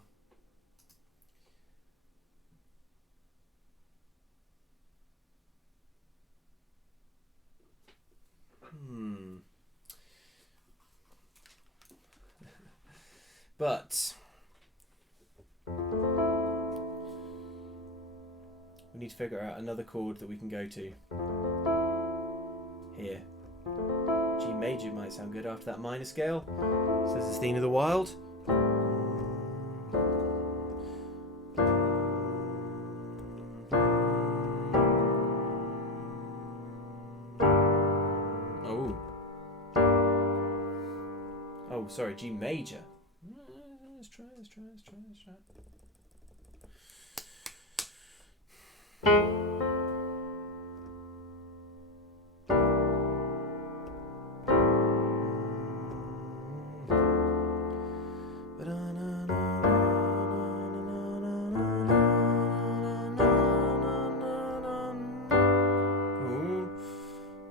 But we need to figure out another chord that we can go to. Here. G major might sound good after that minor scale. Says the theme of the wild. Oh, sorry, G major. Let's try.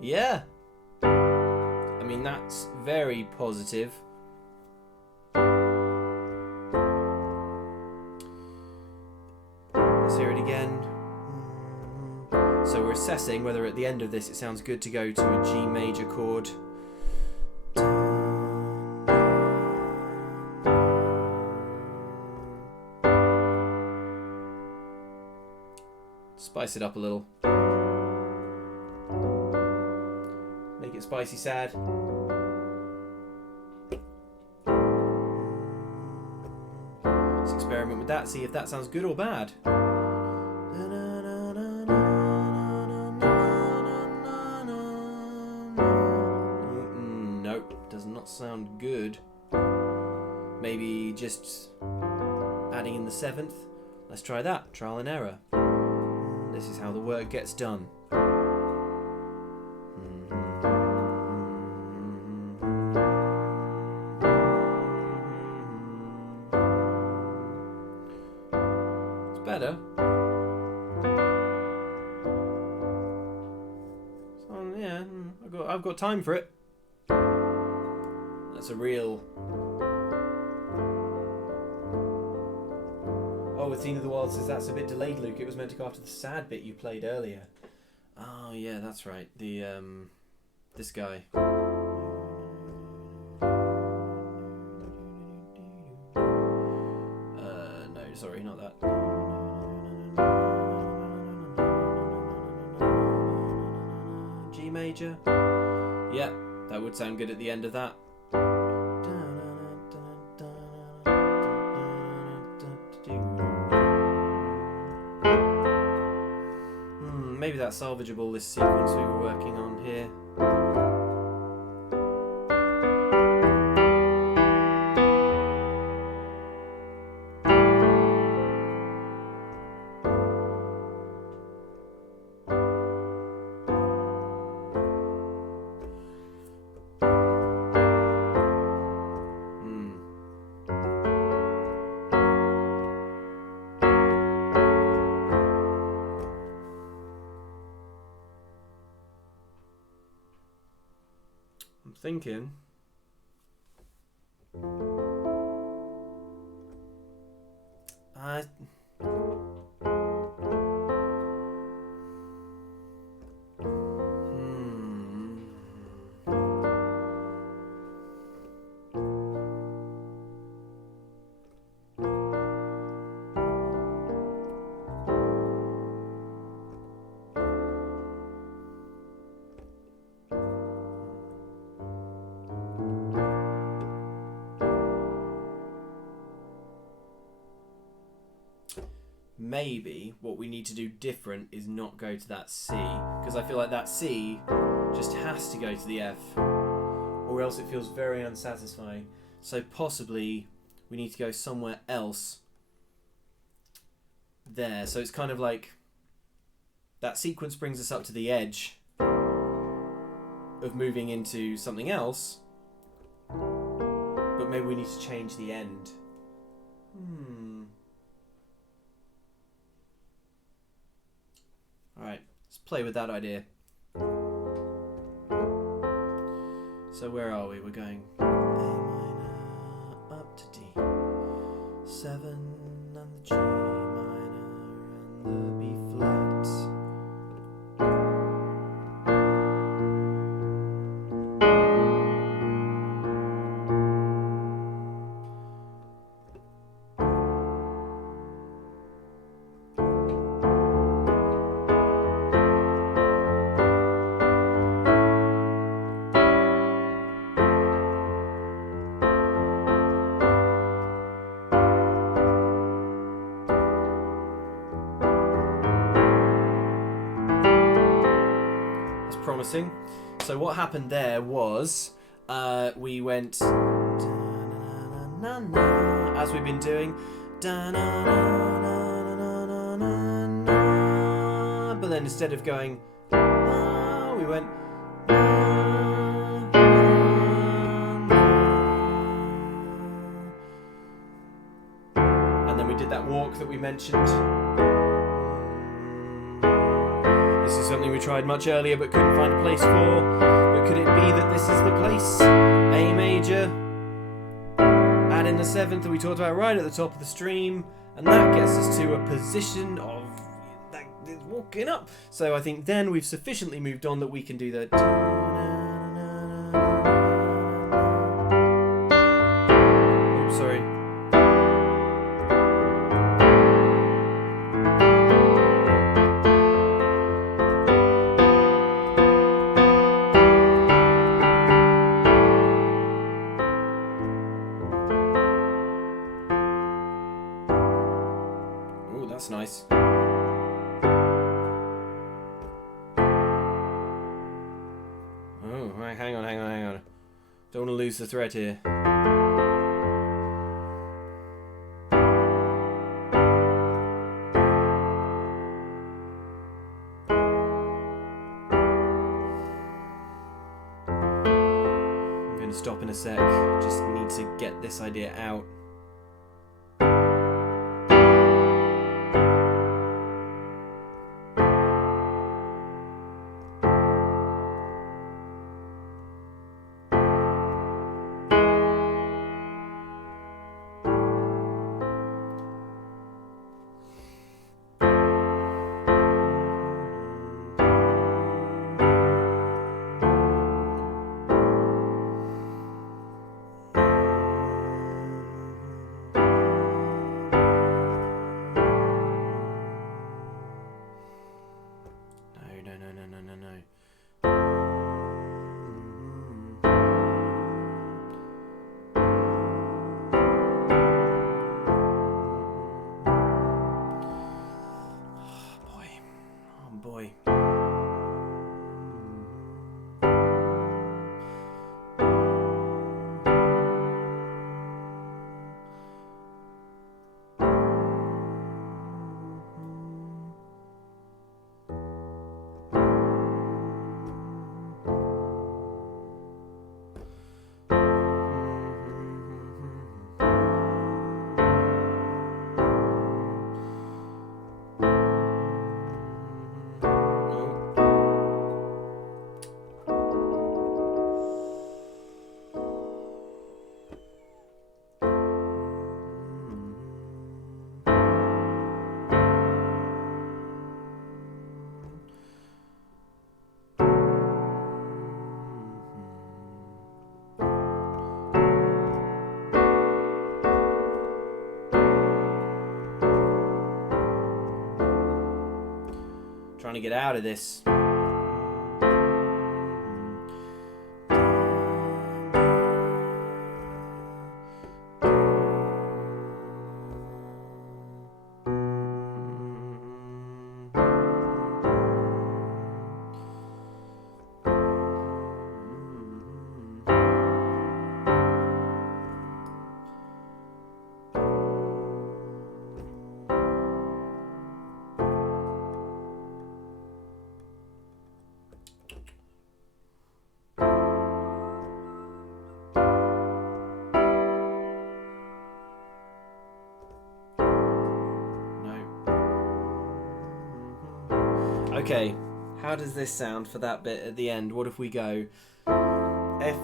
Yeah. I mean, that's very positive. Let's hear it again. So we're assessing whether at the end of this it sounds good to go to a G major chord. Spice it up a little. Make it spicy sad. experiment with that, see if that sounds good or bad. Nope, does not sound good. Maybe just adding in the 7th. Let's try that. Trial and error. This is how the work gets done. It's better. So, yeah, I've got time for it. That's a real... Oh, Athena the Wild says that's a bit delayed, Luke. It was meant to go after the sad bit you played earlier. Oh, yeah, that's right. The, this guy. No, sorry, not that. G major. Yeah, that would sound good at the end of that. Maybe that's salvageable, this sequence we were working on here. Thinking maybe what we need to do different is not go to that C, because I feel like that C just has to go to the F, or else it feels very unsatisfying. So possibly we need to go somewhere else there. So it's kind of like that sequence brings us up to the edge of moving into something else, but maybe we need to change the end. Alright, let's play with that idea. So where are we? We're going A minor up to D, 7 and the G minor and the B flat. Promising. So what happened there was we went as we've been doing, but then instead of going we went and then we did that walk that we mentioned. This is something we tried much earlier but couldn't find a place for. But could it be that this is the place? A major, add in the 7th that we talked about right at the top of the stream, and that gets us to a position of that is walking up. So I think then we've sufficiently moved on that we can do the... Oops, sorry. That's nice. Oh, right, hang on. Don't want to lose the thread here. I'm going to stop in a sec. Just need to get this idea out. No. Oh boy. Trying to get out of this. Okay, how does this sound for that bit at the end? What if we go F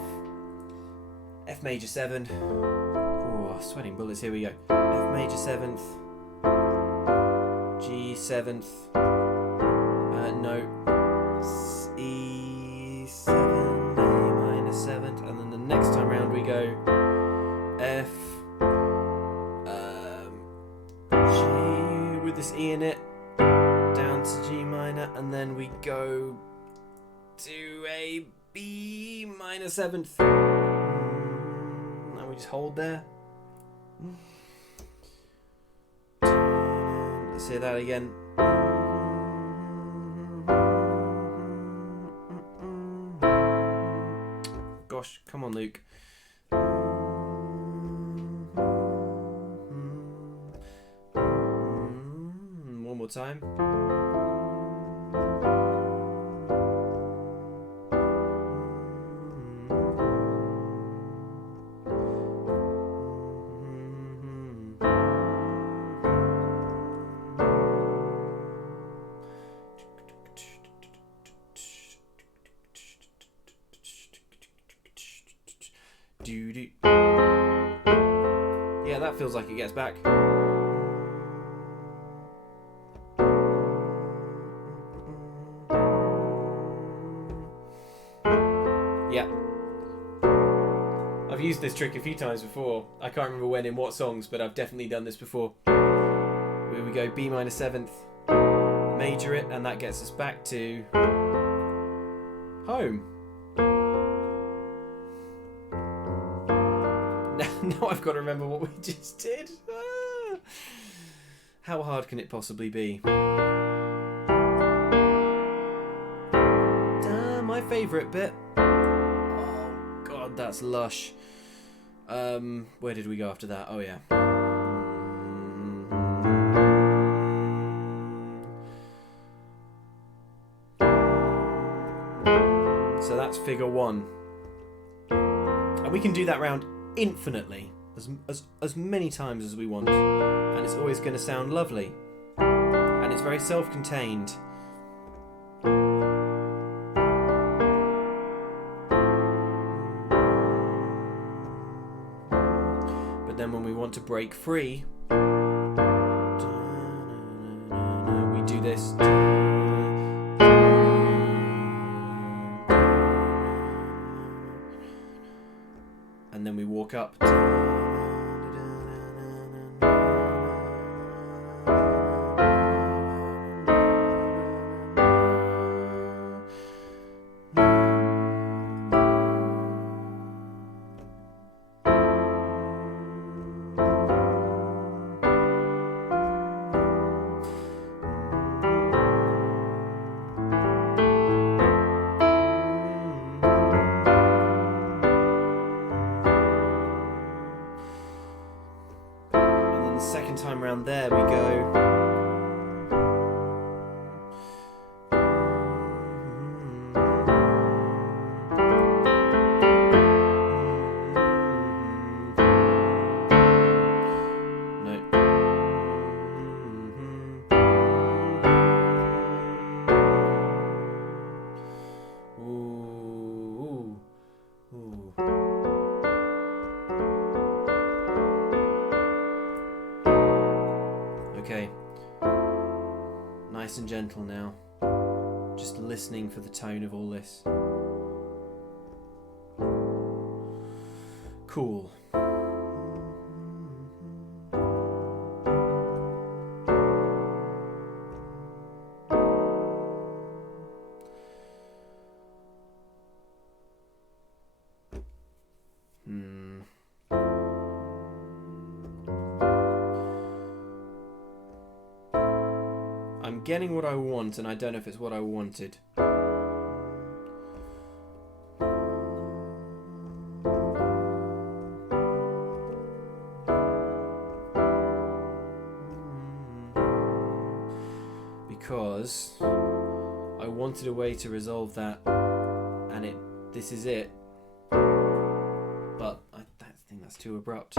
major 7, oh, sweating bullets, here we go, F major 7th, G 7th, no, E 7, A minor 7th, and then the next time round we go F, G with this E in it, down to G minor, and then we go to a B minor 7th, and we just hold there. Let's say that again. Gosh, come on, Luke. One more time. Yeah, that feels like it gets back. Yeah. I've used this trick a few times before. I can't remember when in what songs, but I've definitely done this before. Where we go B minor 7th, major it, and that gets us back to home. Now I've got to remember what we just did. How hard can it possibly be? My favourite bit. Oh god, that's lush. Where did we go after that? Oh yeah. So that's figure 1. And we can do that round infinitely, as many times as we want. And it's always going to sound lovely. And it's very self-contained. But then when we want to break free, we do this. And then we walk up. Second time round there we go. No. Ooh. Ooh. Okay, nice and gentle now, just listening for the tone of all this. Cool. I'm getting what I want, and I don't know if it's what I wanted. Because I wanted a way to resolve that, and this is it. But I think that's too abrupt.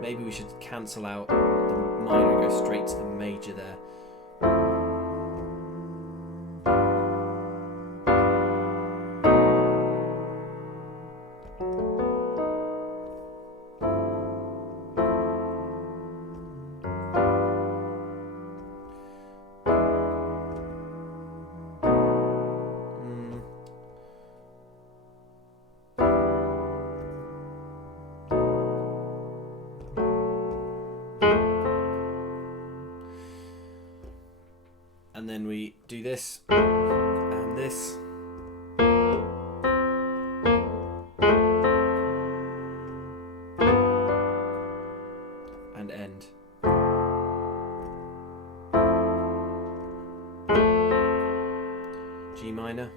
Maybe we should cancel out the minor and go straight to the major there. And then we do this and this. And end. G minor.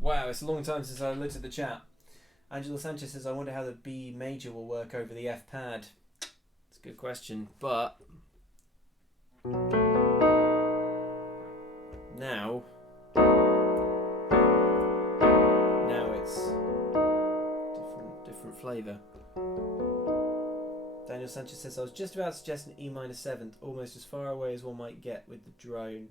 Wow, it's a long time since I looked at the chat. Angela Sanchez says, I wonder how the B major will work over the F pad. It's a good question, but now it's different flavour. Daniel Sanchez says, I was just about to suggest an E minor 7th, almost as far away as one might get with the drone.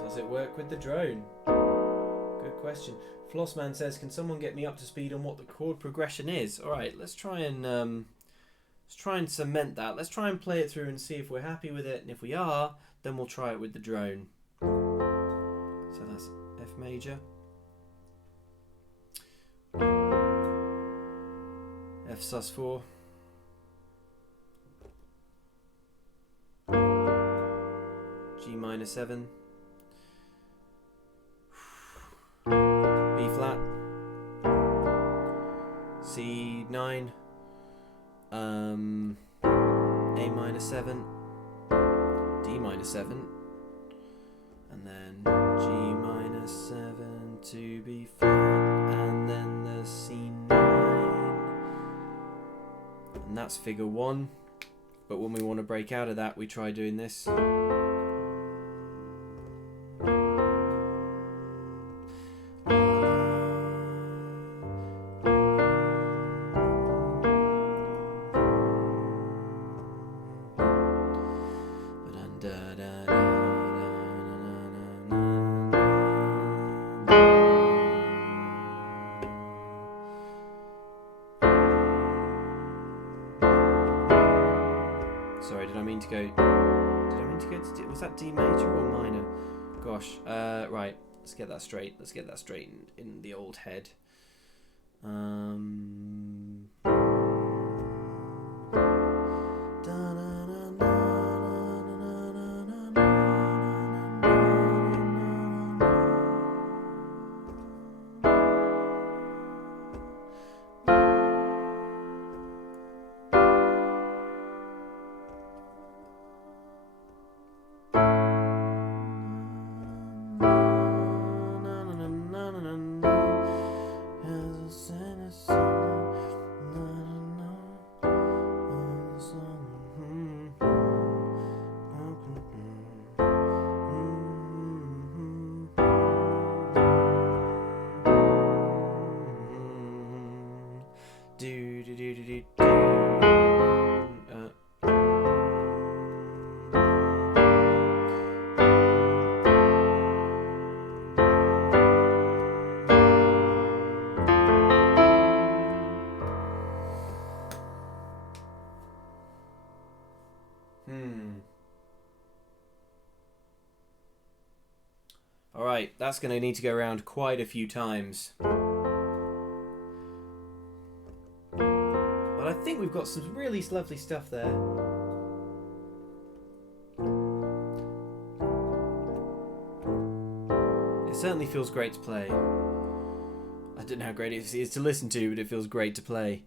Does it work with the drone? Good question. Flossman says, can someone get me up to speed on what the chord progression is? Alright, let's try and cement that. Let's try and play it through and see if we're happy with it, and if we are, then we'll try it with the drone. So that's F major. sus4. G minor 7. B flat. C9. A minor 7. D minor 7. And then G minor 7 to B flat. And then the C9. And that's figure 1. But when we want to break out of that, we try doing this. Sorry, did I mean to go to, was that D major or minor? Gosh, right, let's get that straight. Let's get that straight in the old head. Alright, that's going to need to go around quite a few times. But I think we've got some really lovely stuff there. It certainly feels great to play. I don't know how great it is to listen to, but it feels great to play.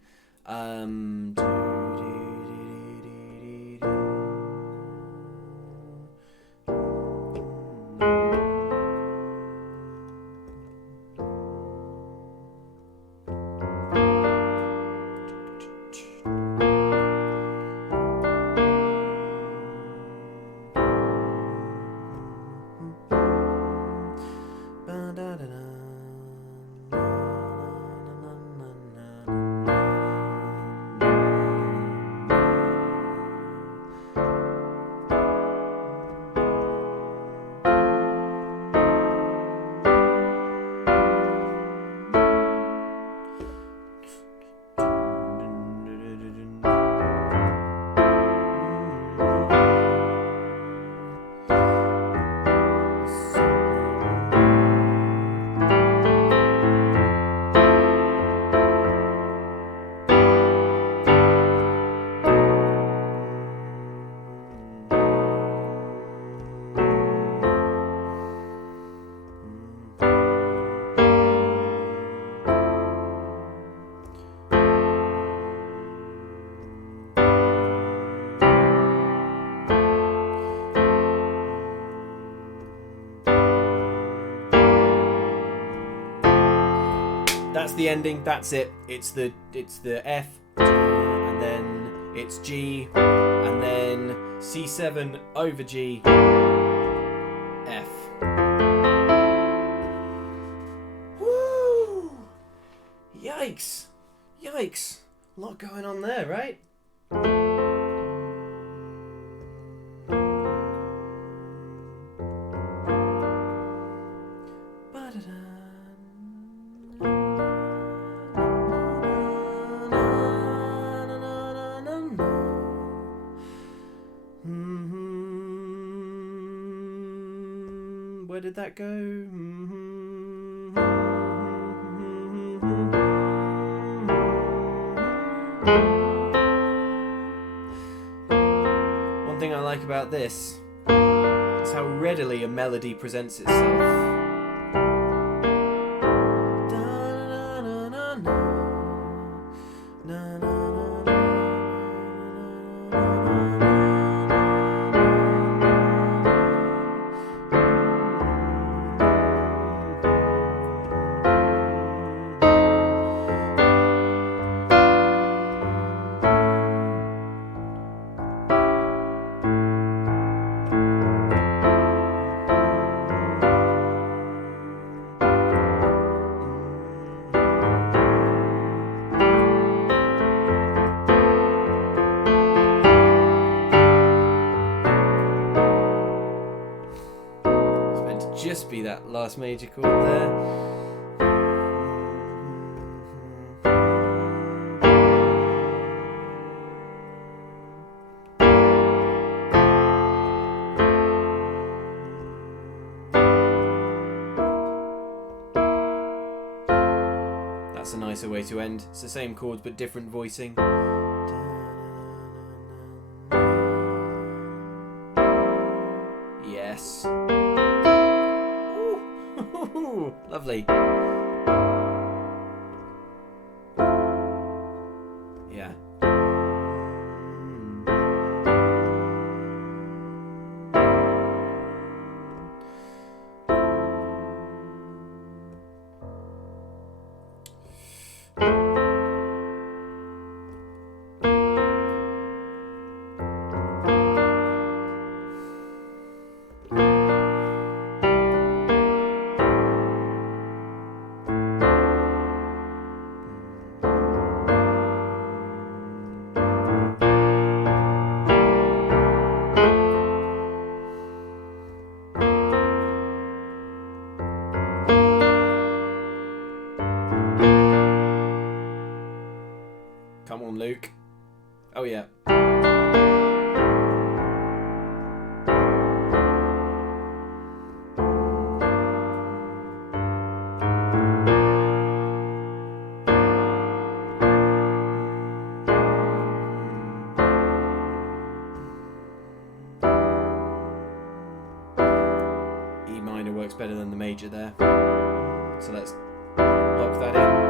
That's the ending. That's it. It's the F, and then it's G, and then C7 over G, F. Woo! Yikes! Yikes! A lot going on there, right? Where did that go? One thing I like about this is how readily a melody presents itself. Just be that last major chord there. That's a nicer way to end. It's the same chords but different voicing. Yes. Ooh, lovely. Yeah. Come on, Luke. Oh, yeah. E minor works better than the major there. So let's lock that in.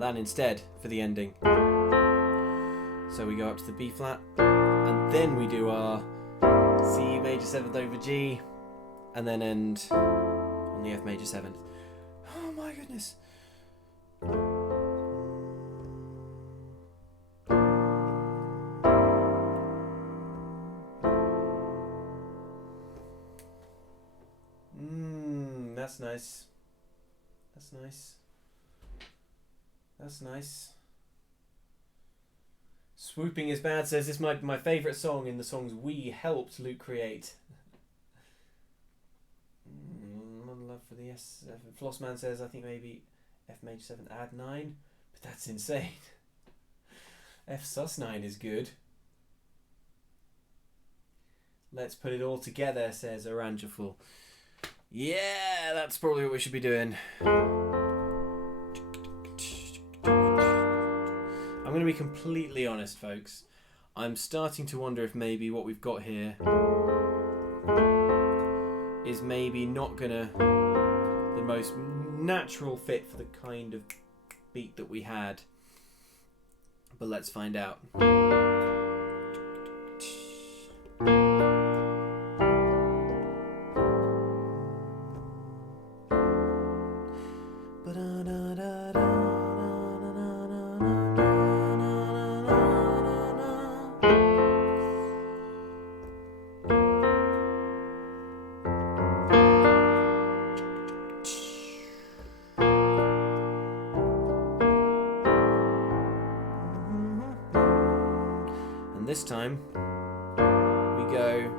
That instead for the ending. So we go up to the B flat and then we do our C major 7th over G and then end on the F major 7th. Oh my goodness. That's nice. That's nice. That's nice. Swooping is Bad says this might be my favourite song in the songs we helped Luke create. Love for the S. Flossman says I think maybe F major 7 add 9, but that's insane. F sus 9 is good. Let's put it all together, says Oranjaful. Yeah, that's probably what we should be doing. I'm going to be completely honest, folks. I'm starting to wonder if maybe what we've got here is maybe not gonna the most natural fit for the kind of beat that we had. But let's find out. This time we go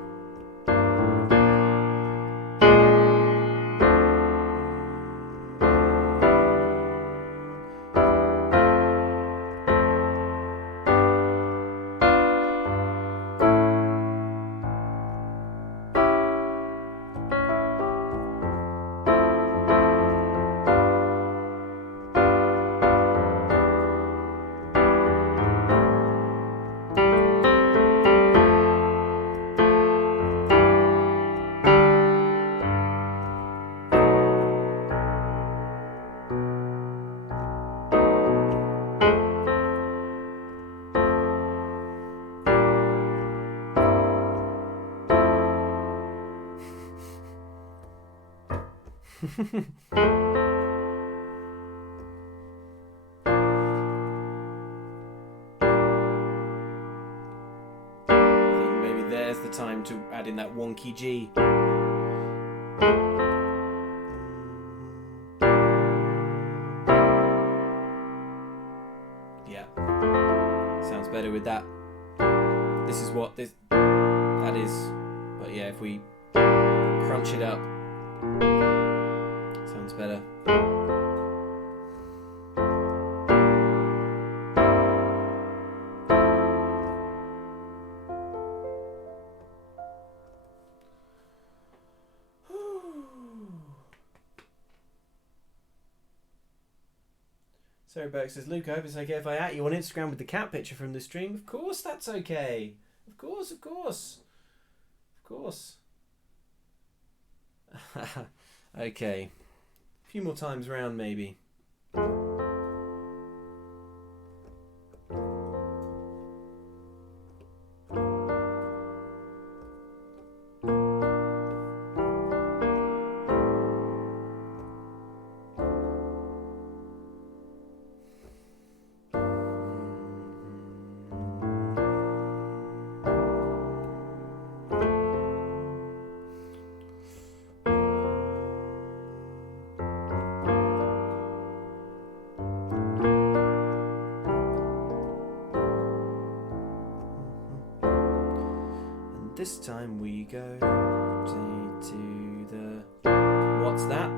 there's the time to add in that wonky G. Yeah, sounds better with that. This is what that is. But yeah, if we crunch it up, sounds better. Sarah Burke says, Luke, I hope it's okay if I at you on Instagram with the cat picture from the stream. Of course that's okay. Of course, of course. Of course. Okay. A few more times round, maybe. This time we go to the... What's that?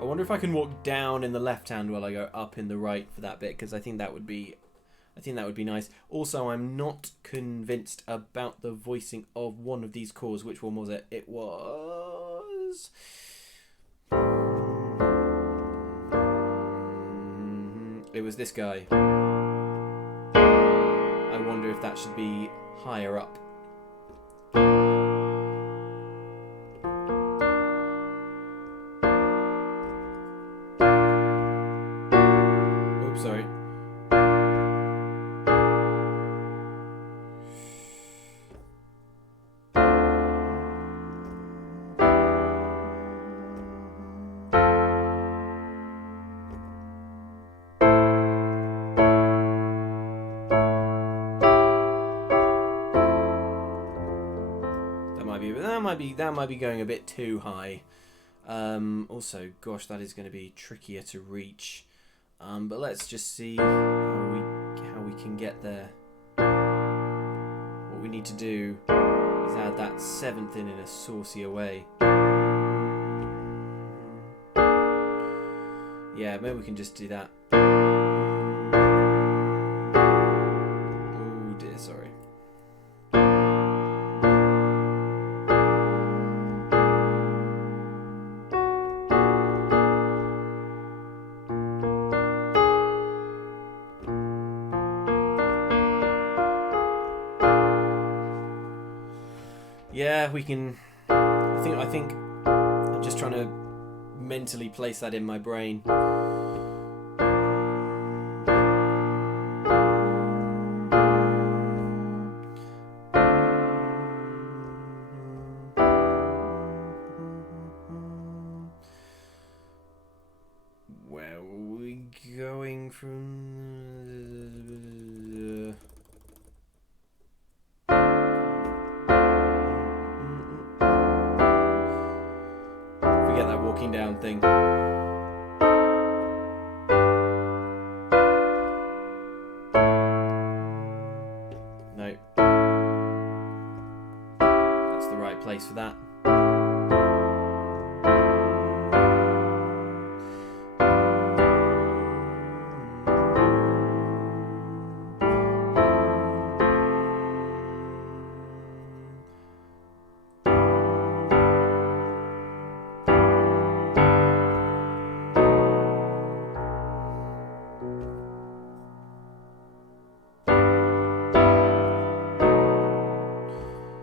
I wonder if I can walk down in the left hand while I go up in the right for that bit, because I think that would be nice. Also, I'm not convinced about the voicing of one of these chords. Which one was it? It was... It was this guy. I wonder if that should be higher up. Oops, sorry. might be going a bit too high. Also, gosh, that is going to be trickier to reach. But let's just see how we can get there. What we need to do is add that seventh in a saucier way. Yeah, maybe we can just do that. Oh dear, sorry. Yeah, we can. I think I'm just trying to mentally place that in my brain. Where are we going from? Forget that walking down thing. No. That's the right place for that.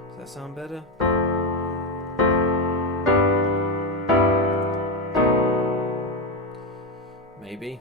Does that sound better? Maybe.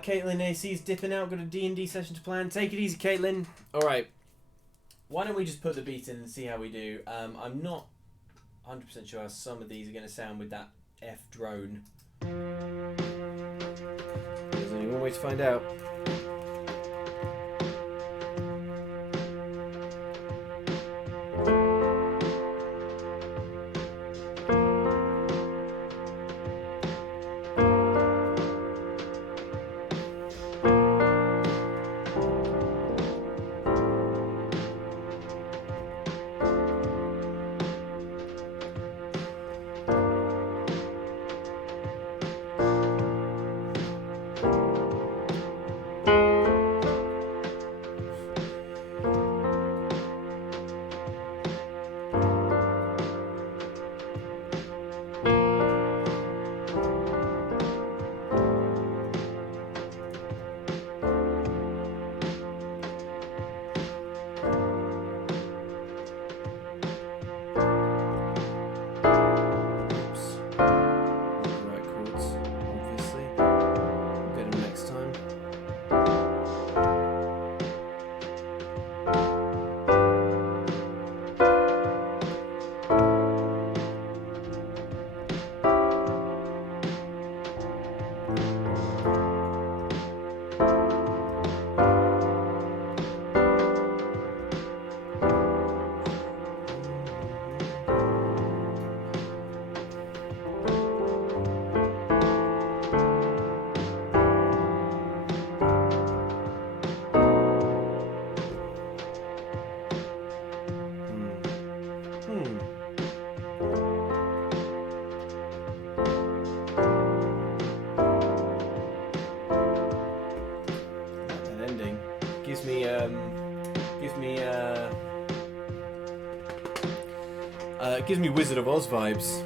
Caitlin AC's dipping out. Got a D&D session to plan. Take it easy, Caitlin. All right. Why don't we just put the beat in and see how we do? I'm not 100% sure how some of these are going to sound with that F drone. There's only one way to find out. It gives me Wizard of Oz vibes.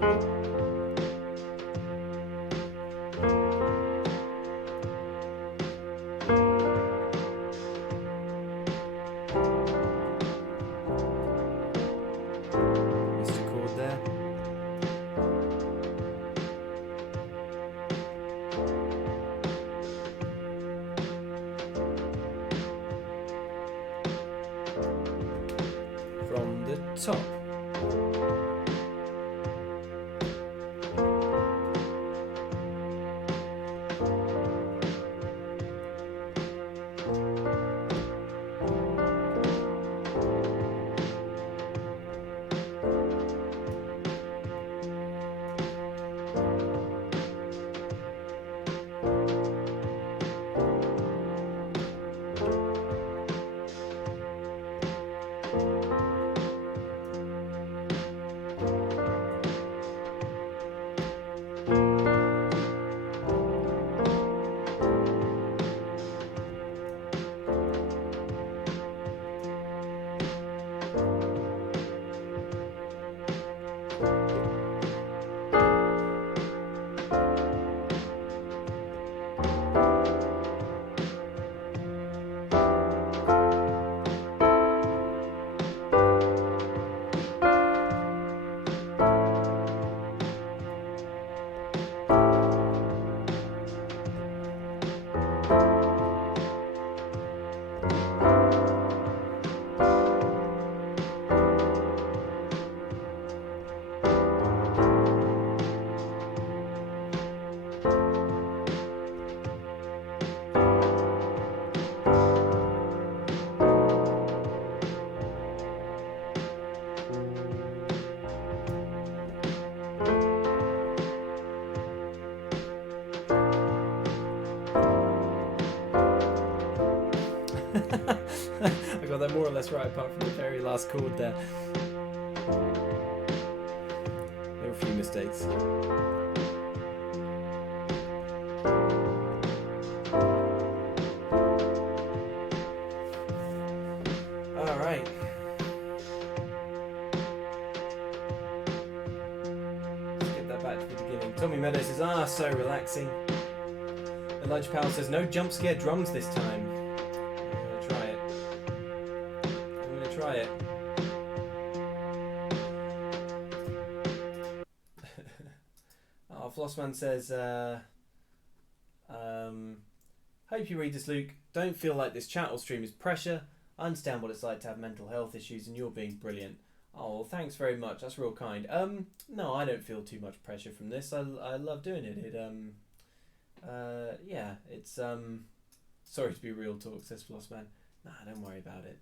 Missed a chord there. From the top. I got that more or less right, apart from the very last chord there. There were a few mistakes. Alright. Let's get that back to the beginning. Tommy Meadows says, so relaxing. Elijah Powell says, no jump scare drums this time. Try it. Flossman says, hope you read this, Luke. Don't feel like this chat or stream is pressure. I understand what it's like to have mental health issues and you're being brilliant. Oh, well, thanks very much. That's real kind. No, I don't feel too much pressure from this. I love doing it. Yeah, it's, sorry to be real talk, says Flossman. Nah, don't worry about it.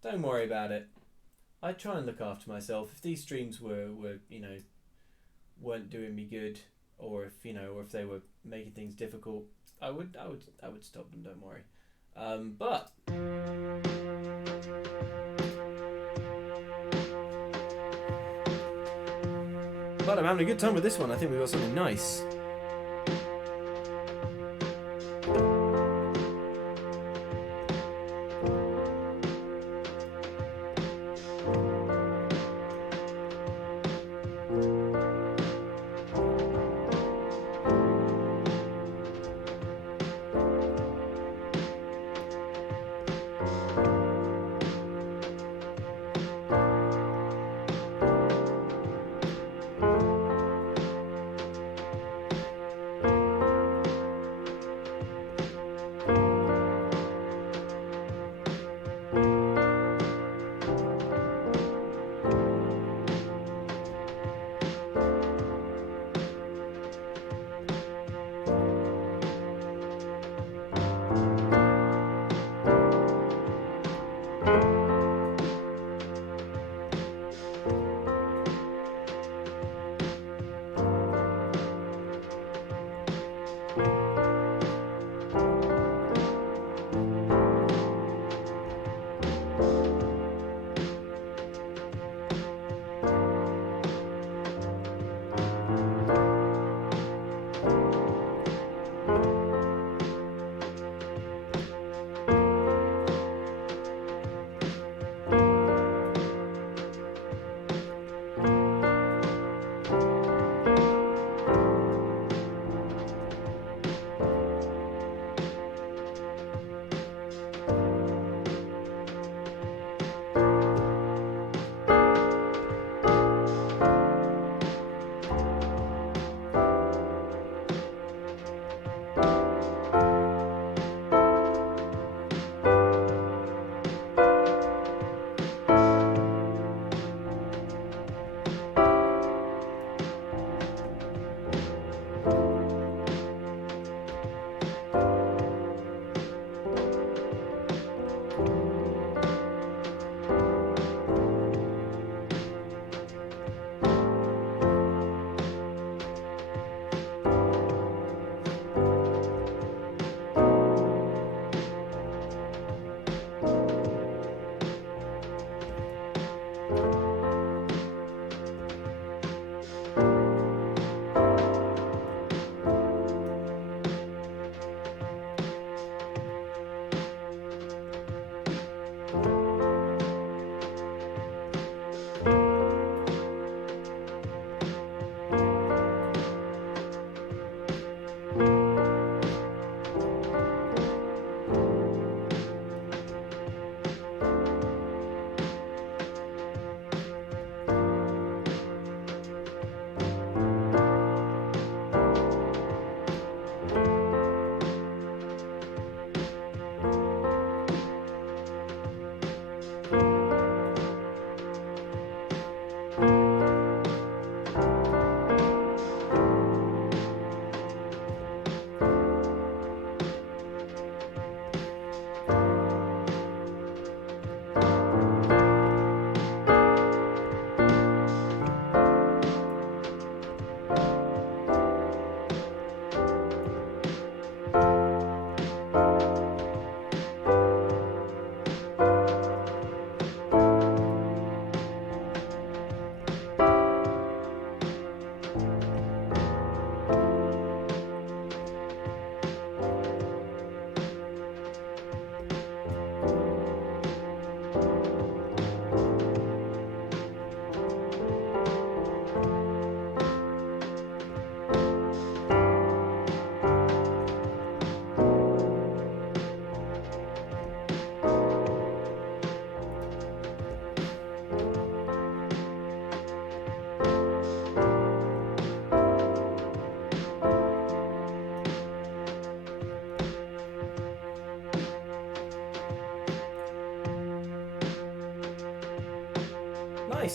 Don't worry about it. I try and look after myself. If these streams were weren't doing me good, or if they were making things difficult, I would stop them. Don't worry. But I'm having a good time with this one. I think we've got something nice.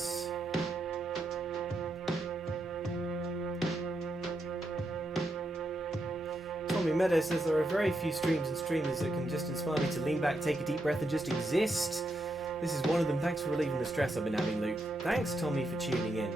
Meadows. Tommy Meadows says there are very few streams and streamers that can just inspire me to lean back, take a deep breath, and just exist. This is one of them. Thanks for relieving the stress I've been having, Luke. Thanks, Tommy, for tuning in.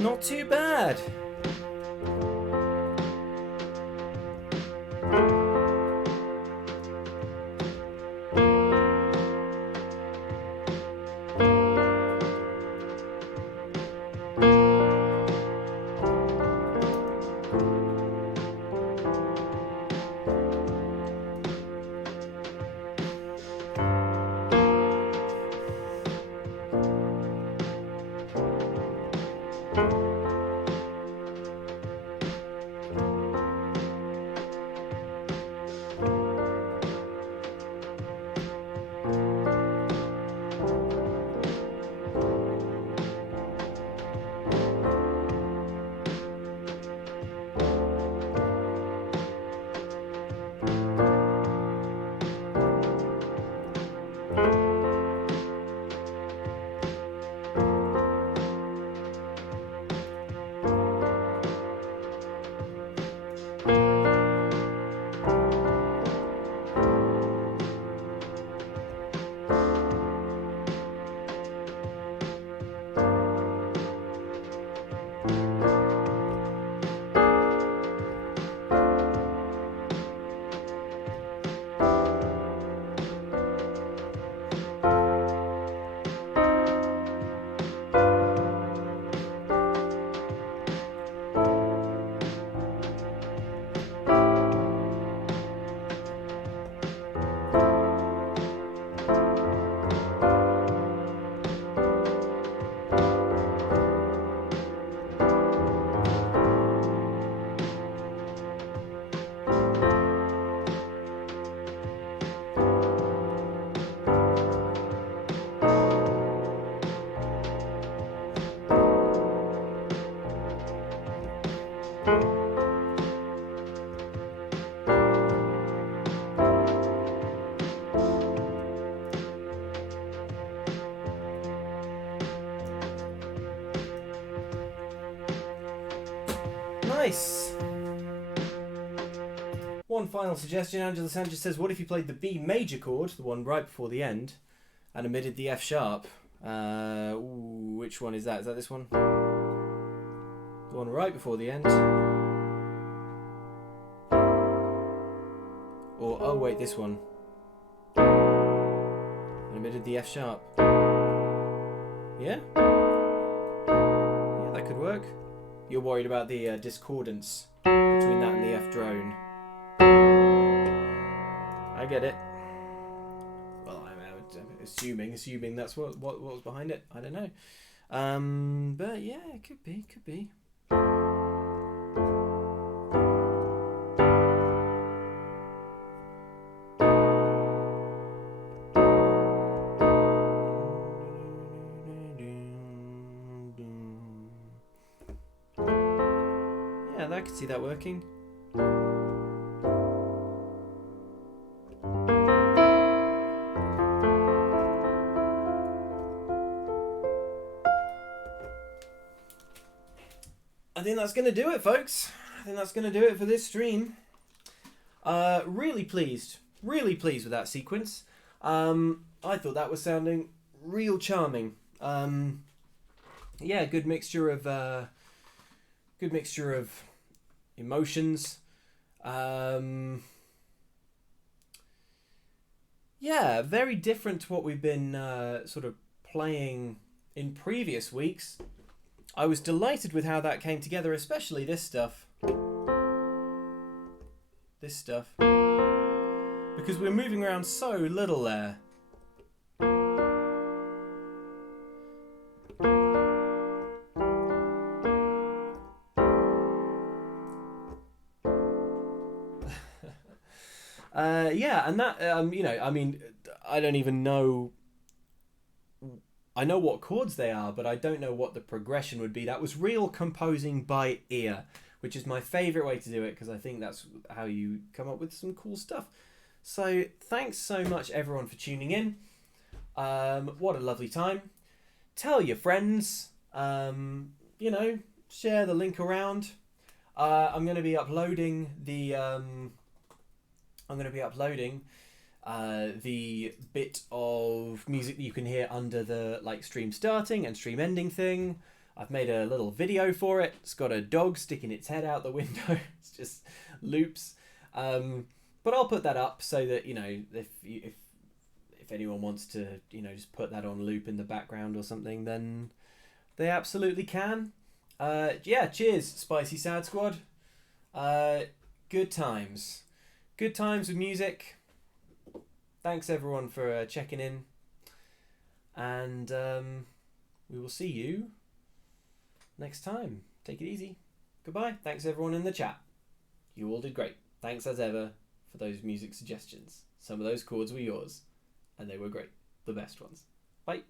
Not too bad. Nice. One final suggestion. Angela Sanchez says, what if you played the B major chord, the one right before the end, and omitted the F sharp? Which one is that? Is that this one? The one right before the end? Or, oh wait, this one. And omitted the F sharp. Yeah? Yeah, that could work. You're worried about the discordance between that and the F drone. I get it. Well, I'm assuming that's what was behind it. I don't know. But yeah, it could be. Yeah, I could see that working. I think that's going to do it, folks. I think that's going to do it for this stream. Really pleased with that sequence. I thought that was sounding real charming. Yeah, good mixture of emotions. Yeah, very different to what we've been sort of playing in previous weeks. I was delighted with how that came together, especially this stuff. Because we're moving around so little there. Yeah, and that, you know, I mean, I don't even know. I know what chords they are, but I don't know what the progression would be. That was real composing by ear, which is my favourite way to do it, because I think that's how you come up with some cool stuff. So thanks so much, everyone, for tuning in. What a lovely time. Tell your friends, you know, share the link around. I'm going to be uploading the the bit of music that you can hear under the like stream starting and stream ending thing. I've made a little video for it. It's got a dog sticking its head out the window. It's just loops. But I'll put that up so that, you know, if anyone wants to, you know, just put that on loop in the background or something, then they absolutely can. Yeah, cheers, Spicy Sad Squad. Good times. Good times with music. Thanks everyone for checking in, and we will see you next time. Take it easy. Goodbye. Thanks everyone in the chat. You all did great. Thanks as ever for those music suggestions. Some of those chords were yours, and they were great. The best ones. Bye.